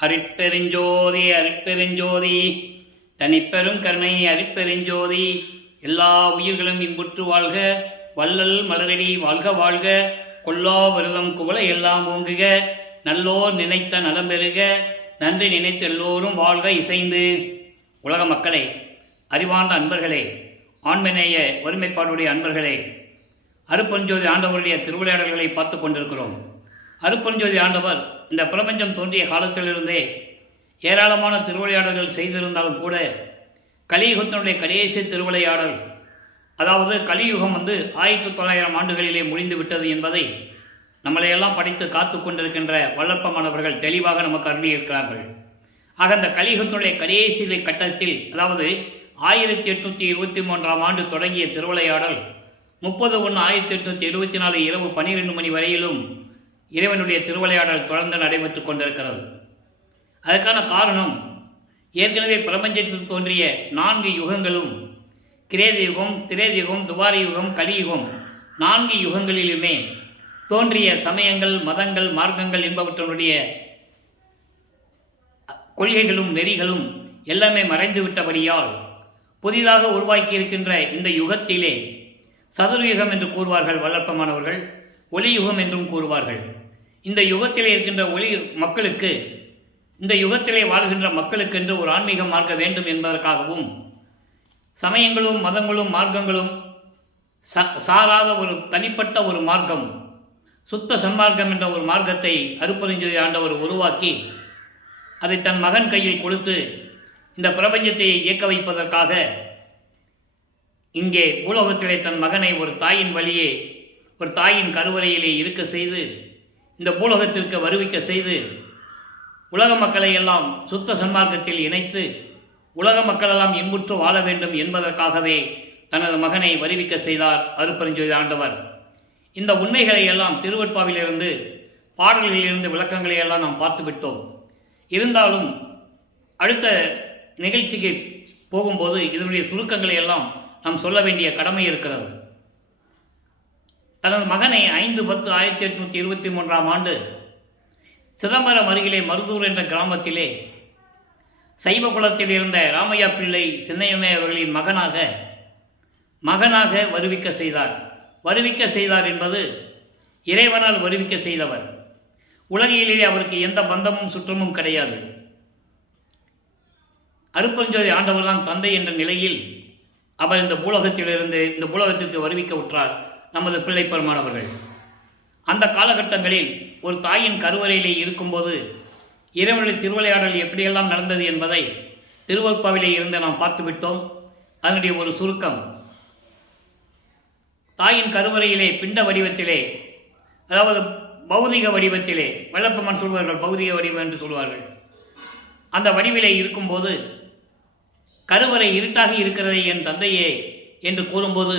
அருட்பெருஞ்சோதி அருட்பெருஞ்சோதி தனிப்பெரும் கருணை அருட்பெருஞ்சோதி. எல்லா உயிர்களும் இன்புற்று வாழ்க, வள்ளல் மலரடி வாழ்க வாழ்க, கொல்லா விரதம் குவளை எல்லாம் ஓங்குக, நல்லோர் நினைத்த நலம் பெறுக, நன்றி நினைத்த எல்லோரும் வாழ்க இசைந்து. உலக மக்களே, அறிவார்ந்த அன்பர்களே, ஆண்மநேய ஒருமைப்பாடுடைய அன்பர்களே, அருட்பெருஞ்சோதி ஆண்டவருடைய திருவிளையாடல்களை பார்த்து கொண்டிருக்கிறோம். அருட்பெருஞ்சோதி ஆண்டவர் இந்த பிரபஞ்சம் தோன்றிய காலத்திலிருந்தே ஏராளமான திருவிளையாடல்கள் செய்திருந்தாலும் கூட கலியுகத்தினுடைய கடைசி திருவிளையாடல், அதாவது கலியுகம் 1900 ஆண்டுகளிலே முடிந்து விட்டது என்பதை நம்மளையெல்லாம் படித்து காத்து கொண்டிருக்கின்ற வல்லற்பமானவர்கள் தெளிவாக நமக்கு அருளியிருக்கிறார்கள். ஆக அந்த கலியுகத்தினுடைய கடைசி கட்டத்தில், அதாவது 1823 ஆண்டு தொடங்கிய திருவிளையாடல் 30/1/1874 இரவு 12 மணி வரையிலும் இறைவனுடைய திருவிளையாடல் தொடர்ந்து நடைபெற்று கொண்டிருக்கிறது. அதற்கான காரணம், ஏற்கனவே பிரபஞ்சத்தில் தோன்றிய 4 யுகங்களும், கிரேத யுகம், திரேத யுகம், துவார யுகம், கலியுகம், 4 யுகங்களிலுமே தோன்றிய சமயங்கள், மதங்கள், மார்க்கங்கள் என்பவற்றினுடைய கொள்கைகளும் நெறிகளும் எல்லாமே மறைந்து விட்டபடியால் புதிதாக உருவாக்கி இருக்கின்ற இந்த யுகத்திலே சதுர்யுகம் என்று கூறுவார்கள் வல்லற்பமானவர்கள், ஒளியுகம் என்றும் கூறுவார்கள். இந்த யுகத்திலே இருக்கின்ற ஒளி மக்களுக்கு, இந்த யுகத்திலே வாழ்கின்ற மக்களுக்கென்று ஒரு ஆன்மீக மார்க்க வேண்டும் என்பதற்காகவும், சமயங்களும் மதங்களும் மார்க்கங்களும் சாராத ஒரு தனிப்பட்ட ஒரு மார்க்கம், சுத்த சன்மார்க்கம் என்ற ஒரு மார்க்கத்தை அருட்பெருஞ்சோதி ஆண்டவர் உருவாக்கி அதை தன் மகன் கையில் கொடுத்து இந்த பிரபஞ்சத்தை இயக்க வைப்பதற்காக இங்கே பூலோகத்திலே தன் மகனை ஒரு தாயின் வழியே, ஒரு தாயின் கருவறையிலே இருக்க செய்து, இந்த பூலோகத்திற்கு வருவிக்க செய்து, உலக மக்களை எல்லாம் சுத்த சன்மார்க்கத்தில் இணைத்து உலக மக்களெல்லாம் இன்புற்று வாழ வேண்டும் என்பதற்காகவே தனது மகனை வருவிக்க செய்தார் அருட்பெருஞ்சோதி ஆண்டவர். இந்த உண்மைகளை எல்லாம் திருவெட்பாவிலிருந்து, பாடல்களிலிருந்து விளக்கங்களை எல்லாம் நாம் பார்த்து விட்டோம். இருந்தாலும் அடுத்த நிகழ்ச்சிக்கு போகும்போது இதனுடைய சுருக்கங்களை எல்லாம் நாம் சொல்ல வேண்டிய கடமை இருக்கிறது. தனது மகனை 5/10/1823 ஆண்டு சிதம்பரம் அருகிலே மருதூர் என்ற கிராமத்திலே சைவ குலத்தில் இருந்த ராமையா பிள்ளை சின்னையம்மை அவர்களின் மகனாக வருவிக்க செய்தார். வருவிக்க செய்தார் என்பது இறைவனால் வருவிக்க செய்தவர். உலகிலேயே அவருக்கு எந்த பந்தமும் சுற்றமும் கிடையாது. அருட்பெருஞ்சோதி ஆண்டவர் தான் தந்தை என்ற நிலையில் அவர் இந்த பூலோகத்திலிருந்து இந்த பூலோகத்திற்கு வருவிக்க உற்றார் நமது பிள்ளை பெருமானவர்கள். அந்த காலகட்டங்களில் ஒரு தாயின் கருவறையிலே இருக்கும்போது இறைவனுடைய திருவிளையாடல் எப்படியெல்லாம் நடந்தது என்பதை திருவெட்பாவிலே இருந்து நாம் பார்த்து விட்டோம். அதனுடைய ஒரு சுருக்கம், தாயின் கருவறையிலே பிண்ட வடிவத்திலே, அதாவது பௌதிக வடிவத்திலே, வல்லப்பமான் சொல்வார்கள் பௌதிக வடிவம் என்று சொல்வார்கள், அந்த வடிவிலே இருக்கும்போது கருவறை இருட்டாக இருக்கிறதே என் தந்தையே என்று கூறும்போது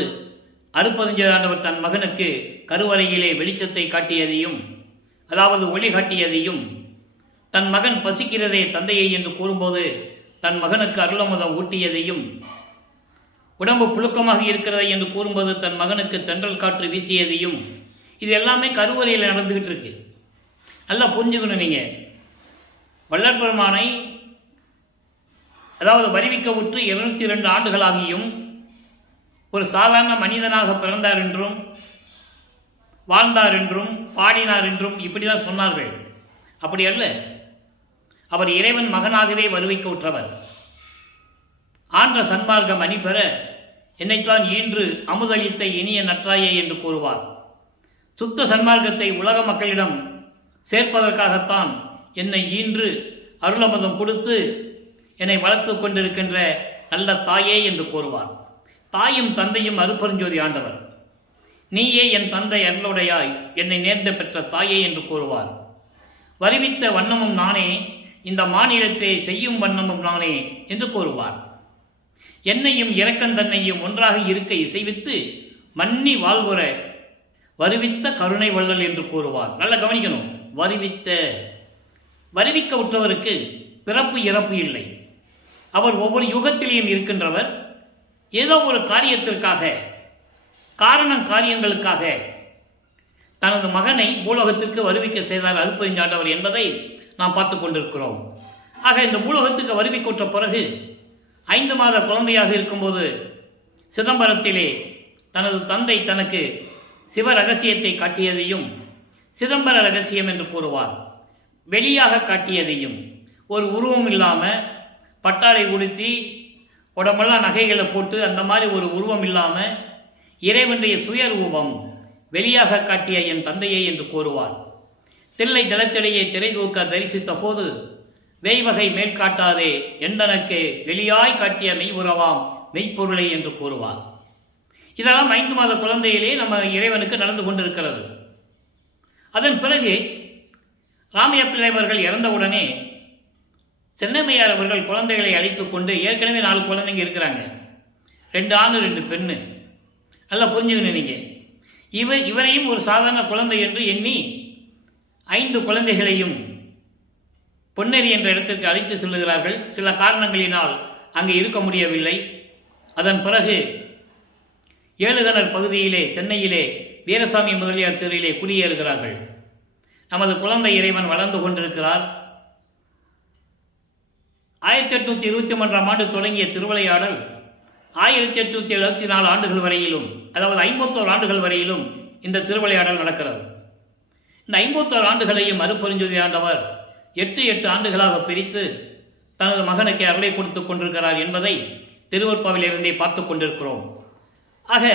அருட்பெருஞ்சோதி ஆண்டவர் தன் மகனுக்கு கருவறையிலே வெளிச்சத்தை காட்டியதையும், அதாவது ஒளி காட்டியதையும், தன் மகன் பசிக்கிறதே தந்தையை என்று கூறும்போது தன் மகனுக்கு அருளமுதம் ஊட்டியதையும், உடம்பு புழுக்கமாக இருக்கிறது என்று கூறும்போது தன் மகனுக்கு தென்றல் காற்று வீசியதையும், இது எல்லாமே கருவறையில் நடந்துகிட்டு இருக்கு. நல்லா புரிஞ்சுக்கணும். நீங்கள் வல்லற்பெருமானை, அதாவது வருவிக்க உற்று 202 ஆண்டுகளாகியும் ஒரு சாதாரண மனிதனாக பிறந்தார் என்றும் வாழ்ந்தார் என்றும் பாடினார் என்றும் இப்படி தான் சொன்னார்கள். அப்படி அல்ல. அவர் இறைவன் மகனாகவே வருவிக்க உற்றவர். ஆன்ற சன்மார்க்கம் அணி பெற என்னைத்தான் ஈன்று அமுதளித்த இனிய நற்றாயே என்று கூறுவார். சுத்த சன்மார்க்கத்தை உலக மக்களிடம் சேர்ப்பதற்காகத்தான் என்னை ஈன்று அருளமுதம் கொடுத்து என்னை வளர்த்து கொண்டிருக்கின்ற நல்ல தாயே என்று கூறுவார். தாயும் தந்தையும் அருட்பெருஞ்சோதி ஆண்டவர். நீயே என் தந்தை அருளுடையாய் என்னை நேர்ந்த பெற்ற தாயே என்று கூறுவார். வருவித்த வண்ணமும் நானே, இந்த மாநிலத்தை செய்யும் வண்ணமும் நானே என்று கூறுவார். என்னையும் இரக்கந்தன்னையும் ஒன்றாக இருக்க இசைவித்து மன்னி வாழ்வுற வருவித்த கருணை வள்ளல் என்று கூறுவார். நல்லா கவனிக்கணும். வருவிக்க உற்றவருக்கு பிறப்பு இறப்பு இல்லை. அவர் ஒவ்வொரு யுகத்திலேயும் இருக்கின்றவர். ஏதோ ஒரு காரியத்திற்காக, காரியங்களுக்காக தனது மகனை பூலோகத்திற்கு வருவிக்க செய்தார் அருட்பெருஞ்சாண்டவர் என்பதை நாம் பார்த்து கொண்டிருக்கிறோம். ஆக இந்த பூலோகத்துக்கு வருவிக்கொற்ற பிறகு 5 மாத குழந்தையாக இருக்கும்போது சிதம்பரத்திலே தனது தந்தை தனக்கு சிவ ரகசியத்தை காட்டியதையும், சிதம்பர ரகசியம் என்று கூறுவார், வெளியாக காட்டியதையும், ஒரு உருவம் இல்லாமல் பட்டாடை உடுத்தி உடம்பெல்லாம் நகைகளை போட்டு அந்த மாதிரி ஒரு உருவம் இல்லாமல் இறைவனுடைய சுயரூபம் வெளியாக காட்டிய என் தந்தையை என்று கூறுவார். தில்லை தளத்திடையே திரை தூக்க தரிசித்த போது வேய்வகை மேல் காட்டாதே எந்தனக்கு வெளியாய் காட்டிய மெய்வுறவாம் மெய்ப்பொருளை என்று கூறுவார். இதெல்லாம் 5 மாத குழந்தையிலே நம்ம இறைவனுக்கு நடந்து கொண்டிருக்கிறது. அதன் பிறகு ராமையா பிள்ளை அவர்கள் இறந்தவுடனே சென்னம்மையார் அவர்கள் குழந்தைகளை அழைத்து கொண்டு, ஏற்கனவே 4 குழந்தைங்க இருக்கிறாங்க, 2 ஆண் 2 பெண்ணு, நல்லா புரிஞ்சுக்கணும் நீங்கள். இவரையும் ஒரு சாதாரண குழந்தை என்று எண்ணி 5 குழந்தைகளையும் பொன்னேரி என்ற இடத்திற்கு அழைத்து செல்லுகிறார்கள். சில காரணங்களினால் அங்கே இருக்க முடியவில்லை. அதன் பிறகு ஏழுகணர் பகுதியிலே சென்னையிலே வீரசாமி முதலியார் தெருவிலே குடியேறுகிறார்கள். நமது குழந்தை இறைவன் வளர்ந்து கொண்டிருக்கிறார். 1823ஆம் ஆண்டு தொடங்கிய திருவிளையாடல் 1874 ஆண்டுகள் வரையிலும், அதாவது 51 ஆண்டுகள் வரையிலும் இந்த திருவிளையாடல் நடக்கிறது. இந்த 51 ஆண்டுகளையும் அருப்பெருஞ்ஜோதி ஆண்டவர் 8 ஆண்டுகளாக பிரித்து தனது மகனுக்கு அருளை கொடுத்து கொண்டிருக்கிறார் என்பதை திருவொற்பாவிலிருந்தே பார்த்து கொண்டிருக்கிறோம். ஆக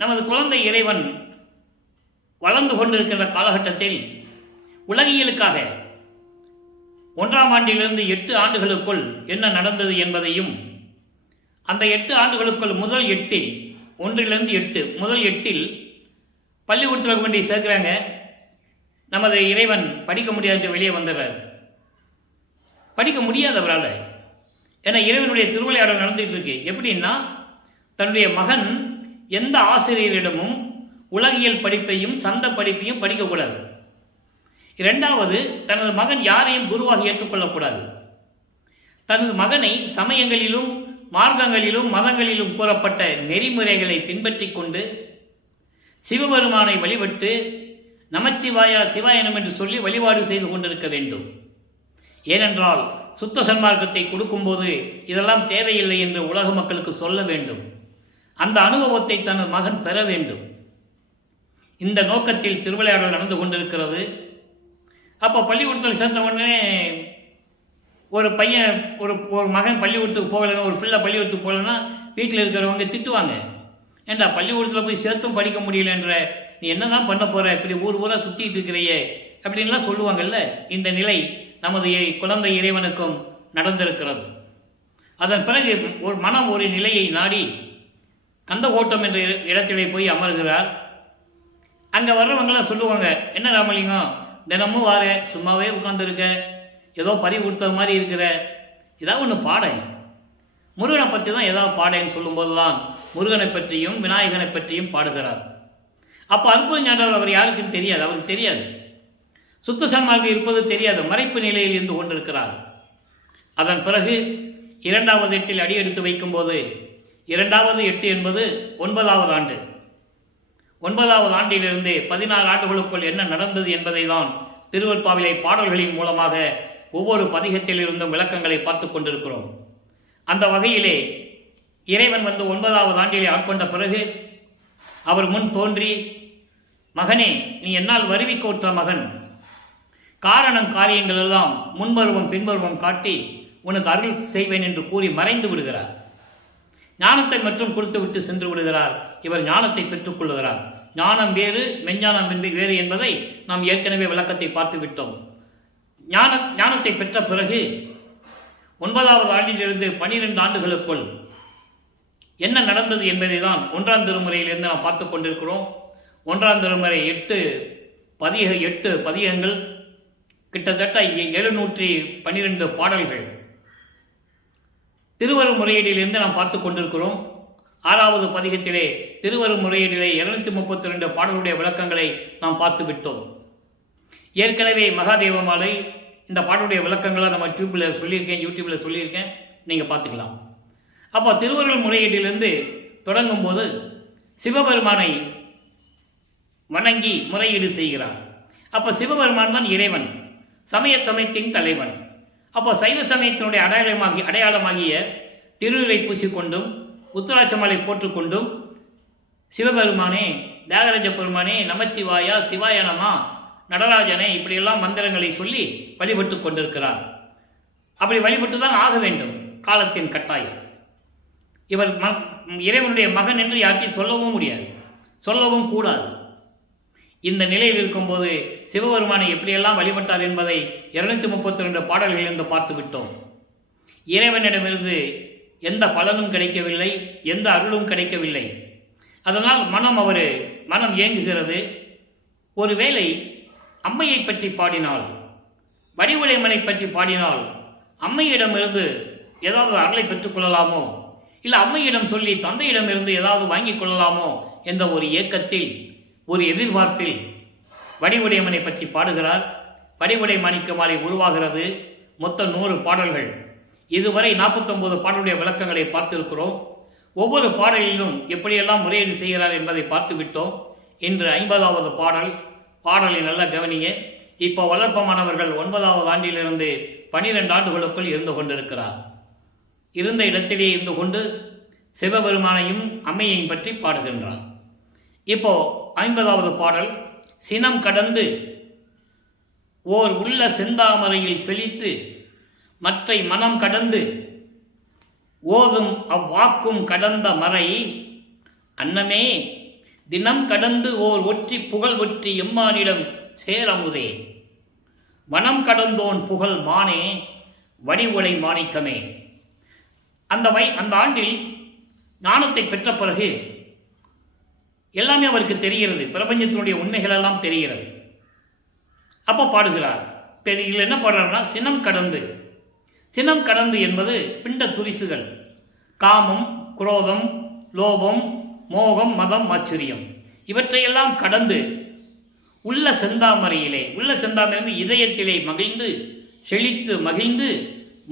நமது குழந்தை இறைவன் வளர்ந்து கொண்டிருக்கின்ற காலகட்டத்தில் உலகியலுக்காக 1ஆம் ஆண்டிலிருந்து 8 ஆண்டுகளுக்குள் என்ன நடந்தது என்பதையும், அந்த 8 ஆண்டுகளுக்குள் முதல் 8 1லிருந்து 8 முதல் 8 பள்ளிக்கூடத்தில் கொண்டு சேர்க்கிறாங்க. நமது இறைவன் படிக்க முடியாது, வெளியே வந்துடுறார். படிக்க முடியாதவரால், ஏன்னா இறைவனுடைய திருவிளையாடல் நடந்துகிட்டு இருக்கு. எப்படின்னா, தன்னுடைய மகன் எந்த ஆசிரியரிடமும் உலகியல் படிப்பையும் சந்த படிப்பையும் படிக்கக்கூடாது. 2வது, தனது மகன் யாரையும் குருவாக ஏற்றுக்கொள்ளக்கூடாது. தனது மகனை சமயங்களிலும் மார்க்கங்களிலும் மதங்களிலும் கூறப்பட்ட நெறிமுறைகளை பின்பற்றி கொண்டு சிவபெருமானை வழிபட்டு நமச்சிவாயா சிவாயனம் என்று சொல்லி வழிபாடு செய்து கொண்டிருக்க வேண்டும். ஏனென்றால் சுத்த சன்மார்க்கத்தை கொடுக்கும்போது இதெல்லாம் தேவையில்லை என்று உலக மக்களுக்கு சொல்ல வேண்டும். அந்த அனுபவத்தை தனது மகன் பெற வேண்டும். இந்த நோக்கத்தில் திருவிளையாடல் நடந்து கொண்டிருக்கிறது. அப்போ பள்ளிக்கூடத்தில் சேர்த்த உடனே ஒரு பையன் ஒரு மகன் பள்ளிக்கூடத்துக்கு போகலைன்னா, ஒரு பிள்ளை பள்ளிக்கூடத்துக்கு போகலைன்னா வீட்டில் இருக்கிறவங்க திட்டுவாங்க. ஏண்டா பள்ளிக்கூடத்தில் போய் சேர்த்தும் படிக்க முடியலன்ற, நீ என்ன தான் பண்ண போகிற, இப்படி ஊராக சுற்றிட்டு இருக்கிறையே அப்படின்லாம் சொல்லுவாங்கல்ல. இந்த நிலை நமது குழந்தை இறைவனுக்கும் நடந்திருக்கிறது. அதன் பிறகு ஒரு மனம் ஒரு நிலையை நாடி கந்தகோட்டம் என்ற இடத்திலே போய் அமர்கிறார். அங்கே வர்றவங்களாம் சொல்லுவாங்க, என்ன ராமலிங்கம் தினமும் வார, சும்மாவே உட்காந்துருக்க, ஏதோ பறி கொடுத்தது மாதிரி இருக்கிற, ஏதாவது ஒன்று பாடேன், முருகனை பற்றி தான் ஏதாவது பாடேன்னு சொல்லும்போது தான் முருகனை பற்றியும் விநாயகனை பற்றியும் பாடுகிறார். அப்போ அற்புதஞாண்டவர் அவர் யாருக்குன்னு தெரியாது, அவருக்கு தெரியாது, சுத்த சன்மார்க்கம் இருப்பது தெரியாது, மறைப்பு நிலையில் இருந்து கொண்டிருக்கிறார். அதன் பிறகு 2வது 8 அடி எடுத்து வைக்கும்போது 2வது 8 என்பது 9வது ஆண்டு. 9வது ஆண்டிலிருந்து 16 ஆண்டுகளுக்குள் என்ன நடந்தது என்பதை தான் திருவொற்பாவிலை பாடல்களின் மூலமாக ஒவ்வொரு பதிகத்தில் இருந்தும் விளக்கங்களை பார்த்து கொண்டிருக்கிறோம். அந்த வகையிலே இறைவன் வந்து 9வது ஆண்டிலே ஆட்கொண்ட பிறகு அவர் முன் தோன்றி, மகனே, நீ என்னால் வருவிக்கோற்ற மகன், காரணம் காரியங்கள் எல்லாம் முன்பருவம் பின்பருவம் காட்டி உனக்கு அருள் செய்வேன் என்று கூறி மறைந்து விடுகிறார். ஞானத்தை மட்டும் கொடுத்து விட்டு சென்று விடுகிறார். இவர் ஞானத்தை பெற்றுக்கொள்கிறார். ஞானம் வேறு, மெஞ்ஞானம் வேறு என்பதை நாம் ஏற்கனவே விளக்கத்தை பார்த்து விட்டோம். ஞானத்தை பெற்ற பிறகு 9வது ஆண்டிலிருந்து 12 ஆண்டுகளுக்குள் என்ன நடந்தது என்பதை தான் 1ஆம் திருமுறையிலிருந்து நாம் பார்த்து கொண்டிருக்கிறோம். 1ஆம் திருமுறை 8 பதிகங்கள், கிட்டத்தட்ட 712 பாடல்கள் திருவரும் முறையீடிலிருந்து நாம் பார்த்து கொண்டிருக்கிறோம். 6வது பதிகத்திலே திருவரும் முறையீடிலே 232 பாடலுடைய விளக்கங்களை நாம் பார்த்து விட்டோம். ஏற்கனவே மகாதேவ மாலை இந்த பாடலுடைய விளக்கங்களை நம்ம யூடியூப்பில் சொல்லியிருக்கேன், நீங்கள் பார்த்துக்கலாம். அப்போ திருவருள் முறையீட்டிலிருந்து தொடங்கும் போது சிவபெருமானை வணங்கி முறையீடு செய்கிறார். அப்போ சிவபெருமான் தான் இறைவன். சமயத்தின் தலைவன். அப்போ சைவ சமயத்தினுடைய அடையாளமாகிய திருநீரை பூசிக்கொண்டும் உத்தராட்சமலை போட்டுக்கொண்டும் சிவபெருமானே, தியாகராஜ பெருமானே, நமச்சிவாயா, சிவாய நம, நடராஜனே, இப்படியெல்லாம் மந்திரங்களை சொல்லி வழிபட்டு கொண்டிருக்கிறார். அப்படி வழிபட்டு தான் ஆக வேண்டும், காலத்தின் கட்டாயம். இவர் இறைவனுடைய மகன் என்று யார்த்தையும் சொல்லவும் முடியாது, சொல்லவும் கூடாது. இந்த நிலையில் இருக்கும்போது சிவபெருமானை எப்படியெல்லாம் வழிபட்டார் என்பதை 232 பாடல்களிலிருந்து பார்த்து விட்டோம். இறைவனிடமிருந்து எந்த பலனும் கிடைக்கவில்லை, எந்த அருளும் கிடைக்கவில்லை. அதனால் மனம் ஏங்குகிறது. ஒருவேளை அம்மையை பற்றி பாடினால், வடிவுடைமனை பற்றி பாடினால் அம்மையிடமிருந்து ஏதாவது அருளை பெற்றுக்கொள்ளலாமோ, இல்லை அம்மையிடம் சொல்லி தந்தையிடமிருந்து ஏதாவது வாங்கிக் கொள்ளலாமோ என்ற ஒரு ஏக்கத்தில், ஒரு எதிர்பார்ப்பில் வடிவுடையமனை பற்றி பாடுகிறார். வடிவுடை மாணிக்க மாலை உருவாகிறது. மொத்தம் 100 பாடல்கள். இதுவரை 49 பாடலுடைய விளக்கங்களை பார்த்திருக்கிறோம். ஒவ்வொரு பாடலிலும் எப்படியெல்லாம் முறையீடு செய்கிறார் என்பதை பார்த்து விட்டோம். இன்று 50வது பாடலை நல்ல கவனிங்க. இப்போ வளர்ப்பமானவர்கள் 9வது ஆண்டிலிருந்து 12 ஆண்டுகளுக்குள் இருந்து கொண்டிருக்கிறார். இருந்த இடத்திலே இருந்து கொண்டு சிவபெருமானையும் அம்மையையும் பற்றி பாடுகின்றார். இப்போ 50வது பாடல், சினம் கடந்து ஓர் உள்ள செந்தாமரையில் செழித்து மற்றை மனம் கடந்து ஓதும் அவ்வாக்கும் கடந்த மறை அன்னமே தினம் கடந்து ஓர் ஒற்றி புகழ் ஒற்றி எம்மானிடம் சேரமுதே வனம் கடந்தோன் புகழ் மானே வடிவுடை மாணிக்கமே. அந்த ஆண்டில் ஞானத்தை பெற்ற பிறகு எல்லாமே அவருக்கு தெரிகிறது, பிரபஞ்சத்தினுடைய உண்மைகள் எல்லாம் தெரிகிறது. அப்போ பாடுகிறார். இதில் என்ன பாடுறாருன்னா, சினம் கடந்து என்பது பிண்ட துரிசுகள், காமம், குரோதம், லோபம், மோகம், மதம், ஆச்சரியம், இவற்றையெல்லாம் கடந்து உள்ள செந்தாமரையிலே, இதயத்திலே மகிழ்ந்து செழித்து மகிழ்ந்து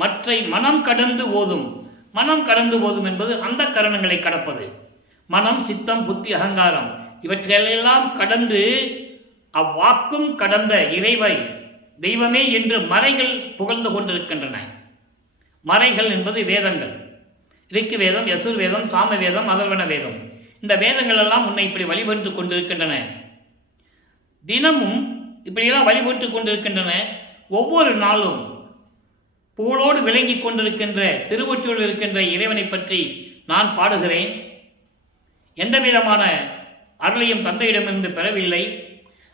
மற்றை மனம் கடந்து ஓதும் என்பது அந்த கரணங்களை கடப்பது. மனம், சித்தம், புத்தி, அகங்காரம் இவற்றையெல்லாம் கடந்து அவ்வாக்கும் கடந்த இறைவை தெய்வமே என்று மறைகள் புகழ்ந்து கொண்டிருக்கின்றன. மறைகள் என்பது வேதங்கள். ரிக்கு வேதம், யசுர் வேதம், சாம வேதம், அதர்வண வேதம். இந்த வேதங்கள் எல்லாம் உன்னை இப்படி வழிபட்டு கொண்டிருக்கின்றன. தினமும் இப்படியெல்லாம் வழிபட்டு கொண்டிருக்கின்றன. ஒவ்வொரு நாளும் புகழோடு விளங்கி கொண்டிருக்கின்ற திருவொற்றியூரில் இருக்கின்ற இறைவனை பற்றி நான் பாடுகிறேன். எந்த விதமான அருளையும் தந்தையிடமிருந்து பெறவில்லை.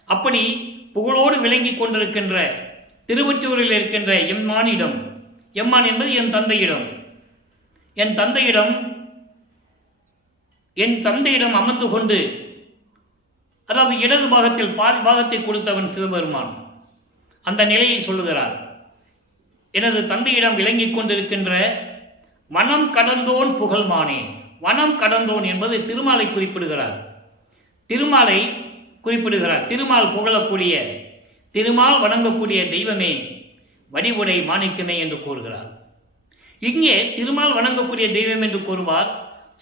அப்படி புகழோடு விளங்கி கொண்டிருக்கின்ற திருவொற்றியூரில் இருக்கின்ற எம்மானிடம், எம்மான் என்பது என் தந்தையிடம் அமர்ந்து கொண்டு, அதாவது இடது பாகத்தில் பாதி பாகத்தை கொடுத்தவன் சிவபெருமான். அந்த நிலையில் சொல்லுகிறார், எனது தந்தையிடம் விளங்கி கொண்டிருக்கின்ற வனம் கடந்தோன் புகழ்மானே. வனம் கடந்தோன் என்பது திருமாலை குறிப்பிடுகிறார். திருமால் புகழக்கூடிய, திருமால் வணங்கக்கூடிய தெய்வமே வடிவுடை மாணிக்கமே என்று கூறுகிறார். இங்கே திருமால் வணங்கக்கூடிய தெய்வம் என்று கூறுவார்.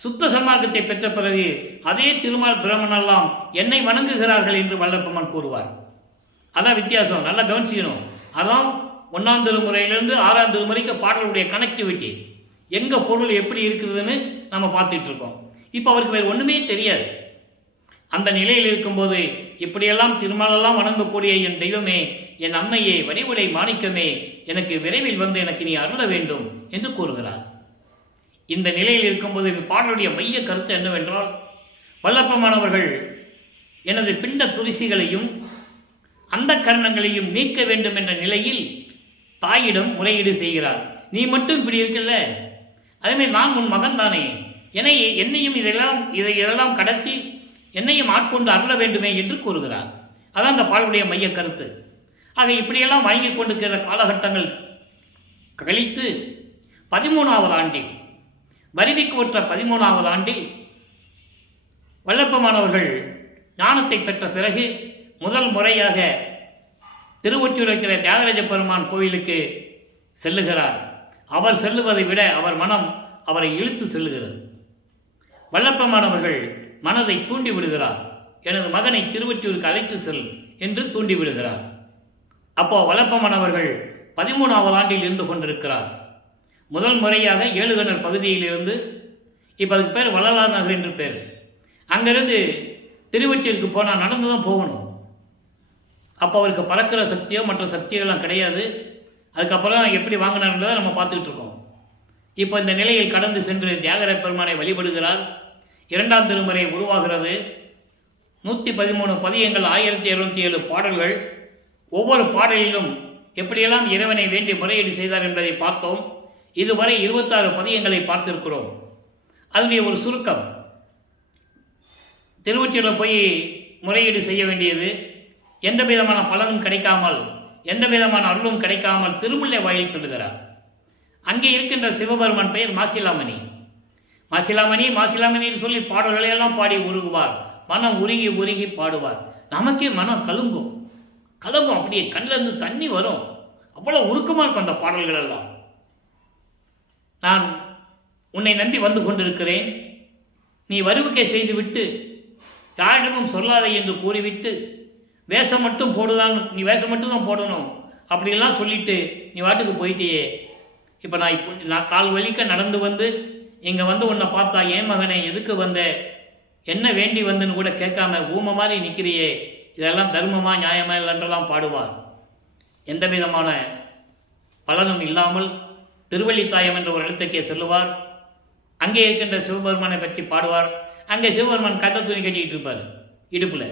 சுத்த சன்மார்க்கத்தை பெற்ற பிறகு அதே திருமால் பிரமணெல்லாம் என்னை வணங்குகிறார்கள் என்று வல்லப்பம்மன் கூறுவார். அதான் வித்தியாசம், நல்லா கவனிச்சிக்கணும். அதான் 1ஆம் திருமுறையிலிருந்து 6ஆம் திருமுறைக்கு பாடலுடைய கனெக்டிவிட்டி, எங்க பொருள் எப்படி இருக்குதுன்னு நம்ம பார்த்துட்டு இருக்கோம். இப்போ அவருக்கு வேறு ஒன்றுமே தெரியாது. அந்த நிலையில் இருக்கும்போது இப்படியெல்லாம் திருமாலெல்லாம் வணங்கக்கூடிய என் தெய்வமே, என் அம்மையே, வடிவுடை மாணிக்கமே, எனக்கு விரைவில் வந்து எனக்கு நீ அருள வேண்டும் என்று கூறுகிறார். இந்த நிலையில் இருக்கும்போது பாடலுடைய மைய கருத்து என்னவென்றால், வல்லப்பமானவர்கள் எனது பிண்ட துரிசிகளையும் அந்த கரணங்களையும் நீக்க வேண்டும் என்ற நிலையில் தாயிடம் முறையீடு செய்கிறார். நீ மட்டும் இப்படி இருக்கல, அதேமாதிரி நான் உன் மகன் தானே, என்னையும் இதெல்லாம் கடத்தி என்னையும் ஆட்கொண்டு அருள வேண்டுமே என்று கூறுகிறார். அதான் அந்த பாடலுடைய மைய கருத்து. ஆக இப்படியெல்லாம் வழங்கி கொண்டிருக்கிற காலகட்டங்கள் கழித்து 13வது ஆண்டில், வருவிக்கு உற்ற 13வது ஆண்டில் வல்லப்பமானவர்கள் ஞானத்தை பெற்ற பிறகு முதல் முறையாக திருவொற்றியூரில் இருக்கிற தியாகராஜ பெருமான் கோவிலுக்கு செல்லுகிறார். அவர் செல்லுவதை விட அவர் மனம் அவரை இழுத்து செல்லுகிறது. வல்லப்பமானவர்கள் மனதை தூண்டி விடுகிறார். எனது மகனை திருவொற்றியூருக்கு அழைத்து செல் என்று தூண்டி விடுகிறார். அப்போ வளப்பமன் அவர்கள் 13வது ஆண்டில் இருந்து கொண்டிருக்கிறார். முதல் முறையாக ஏழுகணர் பகுதியிலிருந்து, இப்போ அதுக்கு பேர் வள்ளலார் நகர் என்று பேர், அங்கிருந்து திருவொற்றியூருக்கு போனால் நடந்து தான் போகணும். அப்போ அவருக்கு பறக்கிற சக்தியோ மற்ற சக்தியெல்லாம் கிடையாது. அதுக்கப்புறம் எப்படி வாங்கினார்ன்றதை நம்ம பார்த்துக்கிட்டு இருக்கோம். இப்போ இந்த நிலையில் கடந்து சென்று தியாகராய பெருமானை வழிபடுகிறார். 2ஆம் திருமுறை உருவாகிறது. 113 பதியங்கள், 1707 பாடல்கள். ஒவ்வொரு பாடலிலும் எப்படியெல்லாம் இறைவனை வேண்டி முறையீடு செய்தார் என்பதை பார்த்தோம். இதுவரை 26 பதியங்களை பார்த்திருக்கிறோம். அதனுடைய ஒரு சுருக்கம், திருவொற்றியூரில் போய் முறையீடு செய்ய வேண்டியது, எந்த விதமான பலனும் கிடைக்காமல், எந்த விதமான அருளும் கிடைக்காமல் திருமுல்லை வாயில் செல்லுகிறார். அங்கே இருக்கின்ற சிவபெருமான் பெயர் மாசிலாமணி. மாசிலாமணி சொல்லி பாடல்களை எல்லாம் பாடி உருகுவார். மனம் உருகி உருகி பாடுவார். நமக்கே மனம் கலங்கும். அப்படியே கண்ணிலிருந்து தண்ணி வரும். அவ்வளோ உருக்கமாக இருக்கும் அந்த பாடல்கள் எல்லாம். நான் உன்னை நம்பி வந்து கொண்டிருக்கிறேன், நீ வருவிக்கை செய்துவிட்டு யாரிடமும் சொல்லாதே என்று கூறிவிட்டு வேஷம் மட்டும் போடுதான், நீ வேஷம் மட்டும் தான் போடணும் அப்படிலாம் சொல்லிட்டு நீ வாட்டுக்கு போயிட்டியே. இப்போ நான் கால் வலிக்க நடந்து வந்து இங்கே வந்து உன்னை பார்த்தா, ஏன் மகனே எதுக்கு வந்த, என்ன வேண்டி வந்துன்னு கூட கேட்காம ஊமை மாதிரி நிற்கிறியே, இதெல்லாம் தர்மமா நியாயமா இல்லைன்றெல்லாம் பாடுவார். எந்த விதமான பலனும் இல்லாமல் திருவள்ளித்தாயம் என்ற ஒரு இடத்துக்கே செல்லுவார். அங்கே இருக்கின்ற சிவபெருமானை பற்றி பாடுவார். அங்கே சிவபெருமான் கந்த துணி கட்டிக்கிட்டு இருப்பார் இடுப்பில்.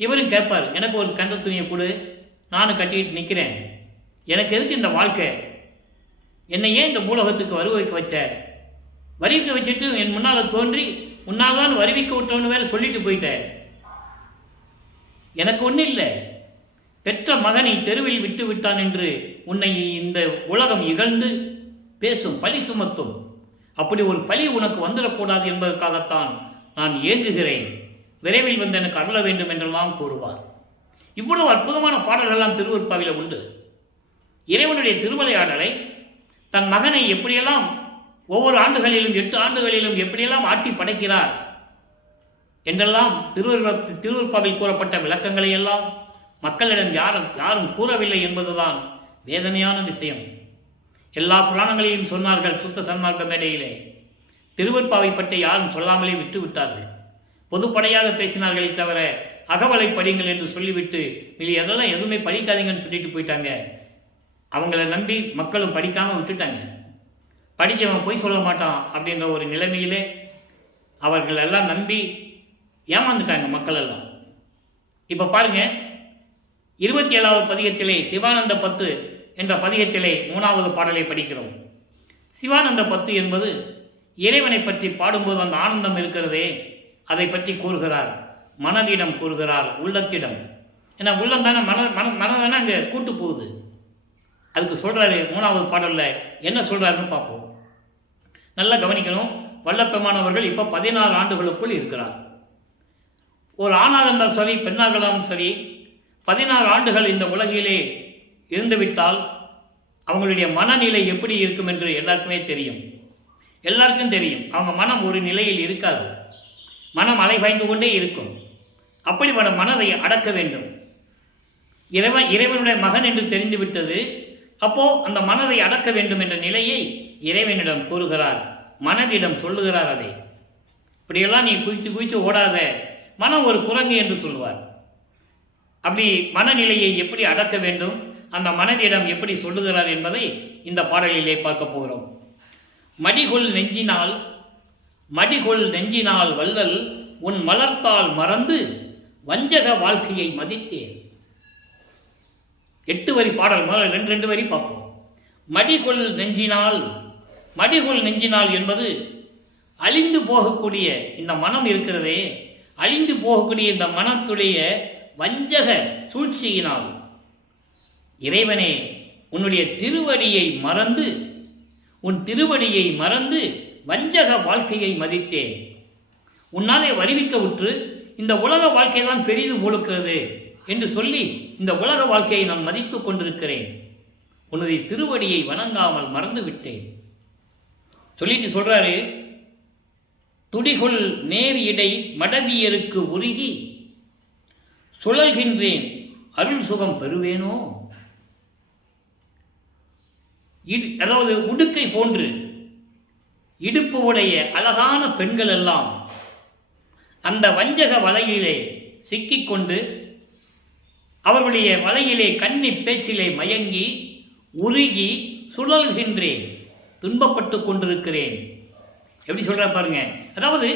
இவரும் கேட்பார், எனக்கு ஒரு கந்த துணியை கொடு, நானும் கட்டிக்கிட்டு நிற்கிறேன், எனக்கு எதுக்கு இந்த வாழ்க்கை, என்னை ஏன் இந்த பூலோகத்துக்கு வருவிக்க வச்ச, வருவிக்க வச்சுட்டு என் முன்னால் தோன்றி முன்னால் தான் வருவிக்க விட்டவனு வேற சொல்லிட்டு போயிட்டேன், எனக்கு ஒன்றும் இல்லை, பெற்ற மகனை தெருவில் விட்டு விட்டான் என்று உன்னை இந்த உலகம் இகழ்ந்து பேசும், பழி சுமத்தும், அப்படி ஒரு பழி உனக்கு வந்துடக்கூடாது என்பதற்காகத்தான் நான் ஏங்குகிறேன், விரைவில் வந்து எனக்கு அருள வேண்டும் என்றெல்லாம் கூறுவார். இவ்வளவு அற்புதமான பாடல்கள்லாம் திருவருட்பாவில உண்டு. இறைவனுடைய திருவிளையாடலை தன் மகனை எப்படியெல்லாம் ஒவ்வொரு ஆண்டுகளிலும் 8 ஆண்டுகளிலும் எப்படியெல்லாம் ஆட்டி படைக்கிறார் என்றெல்லாம் திருவருட்பாவில் கூறப்பட்ட விளக்கங்களை எல்லாம் மக்களிடம் யாரும் கூறவில்லை என்பதுதான் வேதனையான விஷயம். எல்லா புராணங்களையும் சொன்னார்கள் சுத்த சன்மார்க்க மேடையிலே, திருவருட்பாவை பற்றி யாரும் சொல்லாமலே விட்டு விட்டார்கள். பொதுப்படையாக பேசினார்களே தவிர அகவலை படிங்கள் என்று சொல்லிவிட்டு அதெல்லாம் எதுவுமே படிக்காதீங்கன்னு சொல்லிட்டு போயிட்டாங்க. அவங்கள நம்பி மக்களும் படிக்காமல் விட்டுட்டாங்க. படித்தவன் பொய் சொல்ல மாட்டான் அப்படின்ற ஒரு நிலைமையிலே அவர்கள் எல்லாம் நம்பி ஏமாந்துட்டாங்க மக்கள் எல்லாம். இப்போ பாருங்க, 27வது பதிகத்திலே சிவானந்த பத்து என்ற பதிகத்திலே 3வது பாடலை படிக்கிறோம். சிவானந்த பத்து என்பது இறைவனை பற்றி பாடும்போது அந்த ஆனந்தம் இருக்கிறதே அதை பற்றி கூறுகிறார். மனதிடம் கூறுகிறார், உள்ளத்திடம். ஏன்னா உள்ளம் தானே மனதானே அங்கே கூட்டு போகுது. அதுக்கு சொல்றாரு 3வது பாடல்ல என்ன சொல்றாருன்னு பார்ப்போம். நல்லா கவனிக்கணும். வல்லப்பெருமானவர்கள் இப்போ 16 ஆண்டுகளுக்குள் இருக்கிறார். ஒரு ஆணாக இருந்தாலும் சரி, பெண்ணாக இருந்தாலும் சரி, 16 ஆண்டுகள் இந்த உலகிலே இருந்துவிட்டால் அவங்களுடைய மனநிலை எப்படி இருக்கும் என்று எல்லாருக்குமே தெரியும். எல்லாருக்கும் தெரியும். அவங்க மனம் ஒரு நிலையில் இருக்காது. மனம் அலைபாய்ந்து கொண்டே இருக்கும். அப்படிப்பட்ட மனதை அடக்க வேண்டும். இறைவனுடைய மகன் என்று தெரிந்துவிட்டது. அப்போ அந்த மனதை அடக்க வேண்டும் என்ற நிலையை இறைவனிடம் கூறுகிறார், மனதிடம் சொல்லுகிறார். அதை இப்படியெல்லாம் நீ குதிச்சு ஓடாத, மனம் ஒரு குரங்கு என்று சொல்லுவார். அப்படி மனநிலையை எப்படி அடக்க வேண்டும், அந்த மனதிடம் எப்படி சொல்லுகிறார் என்பதை இந்த பாடலிலே பார்க்க போகிறோம். மடிகொள் நெஞ்சினால் வள்ளல் உன் மலர்த்தால் மறந்து வஞ்சக வாழ்க்கையை மதித்தேன். 8 வரி பாடல், முதல்ல 2 வரி பார்ப்போம். மடிகொள் நெஞ்சினால் என்பது அழிந்து போகக்கூடிய இந்த மனம் இருக்கிறதே, அழிந்து போகக்கூடிய இந்த மனத்துடைய வஞ்சக சூழ்ச்சியினால் இறைவனே உன்னுடைய திருவடியை மறந்து வஞ்சக வாழ்க்கையை மதித்தேன். உன்னாலே வருவிக்க உற்று இந்த உலக வாழ்க்கை தான் பெரிது போலுக்கிறது என்று சொல்லி இந்த உலக வாழ்க்கையை நான் மதித்து கொண்டிருக்கிறேன். உன்னுடைய திருவடியை வணங்காமல் மறந்து விட்டேன் சொல்லிட்டு சொல்றாரு. துடிகொள் நேர் இடை மடதியருக்கு உருகி சுழல்கின்றேன் அருள் சுகம் பெறுவேனோ? அதாவது உடுக்கை போன்று இடுப்பு உடைய அழகான பெண்கள் எல்லாம் அந்த வஞ்சக வலையிலே சிக்கிக்கொண்டு அவர்களுடைய வலையிலே கன்னி பேச்சிலே மயங்கி உருகி சுழல்கின்றேன், துன்பப்பட்டு கொண்டிருக்கிறேன். எப்படி சொல்ற பாருங்க. அதாவது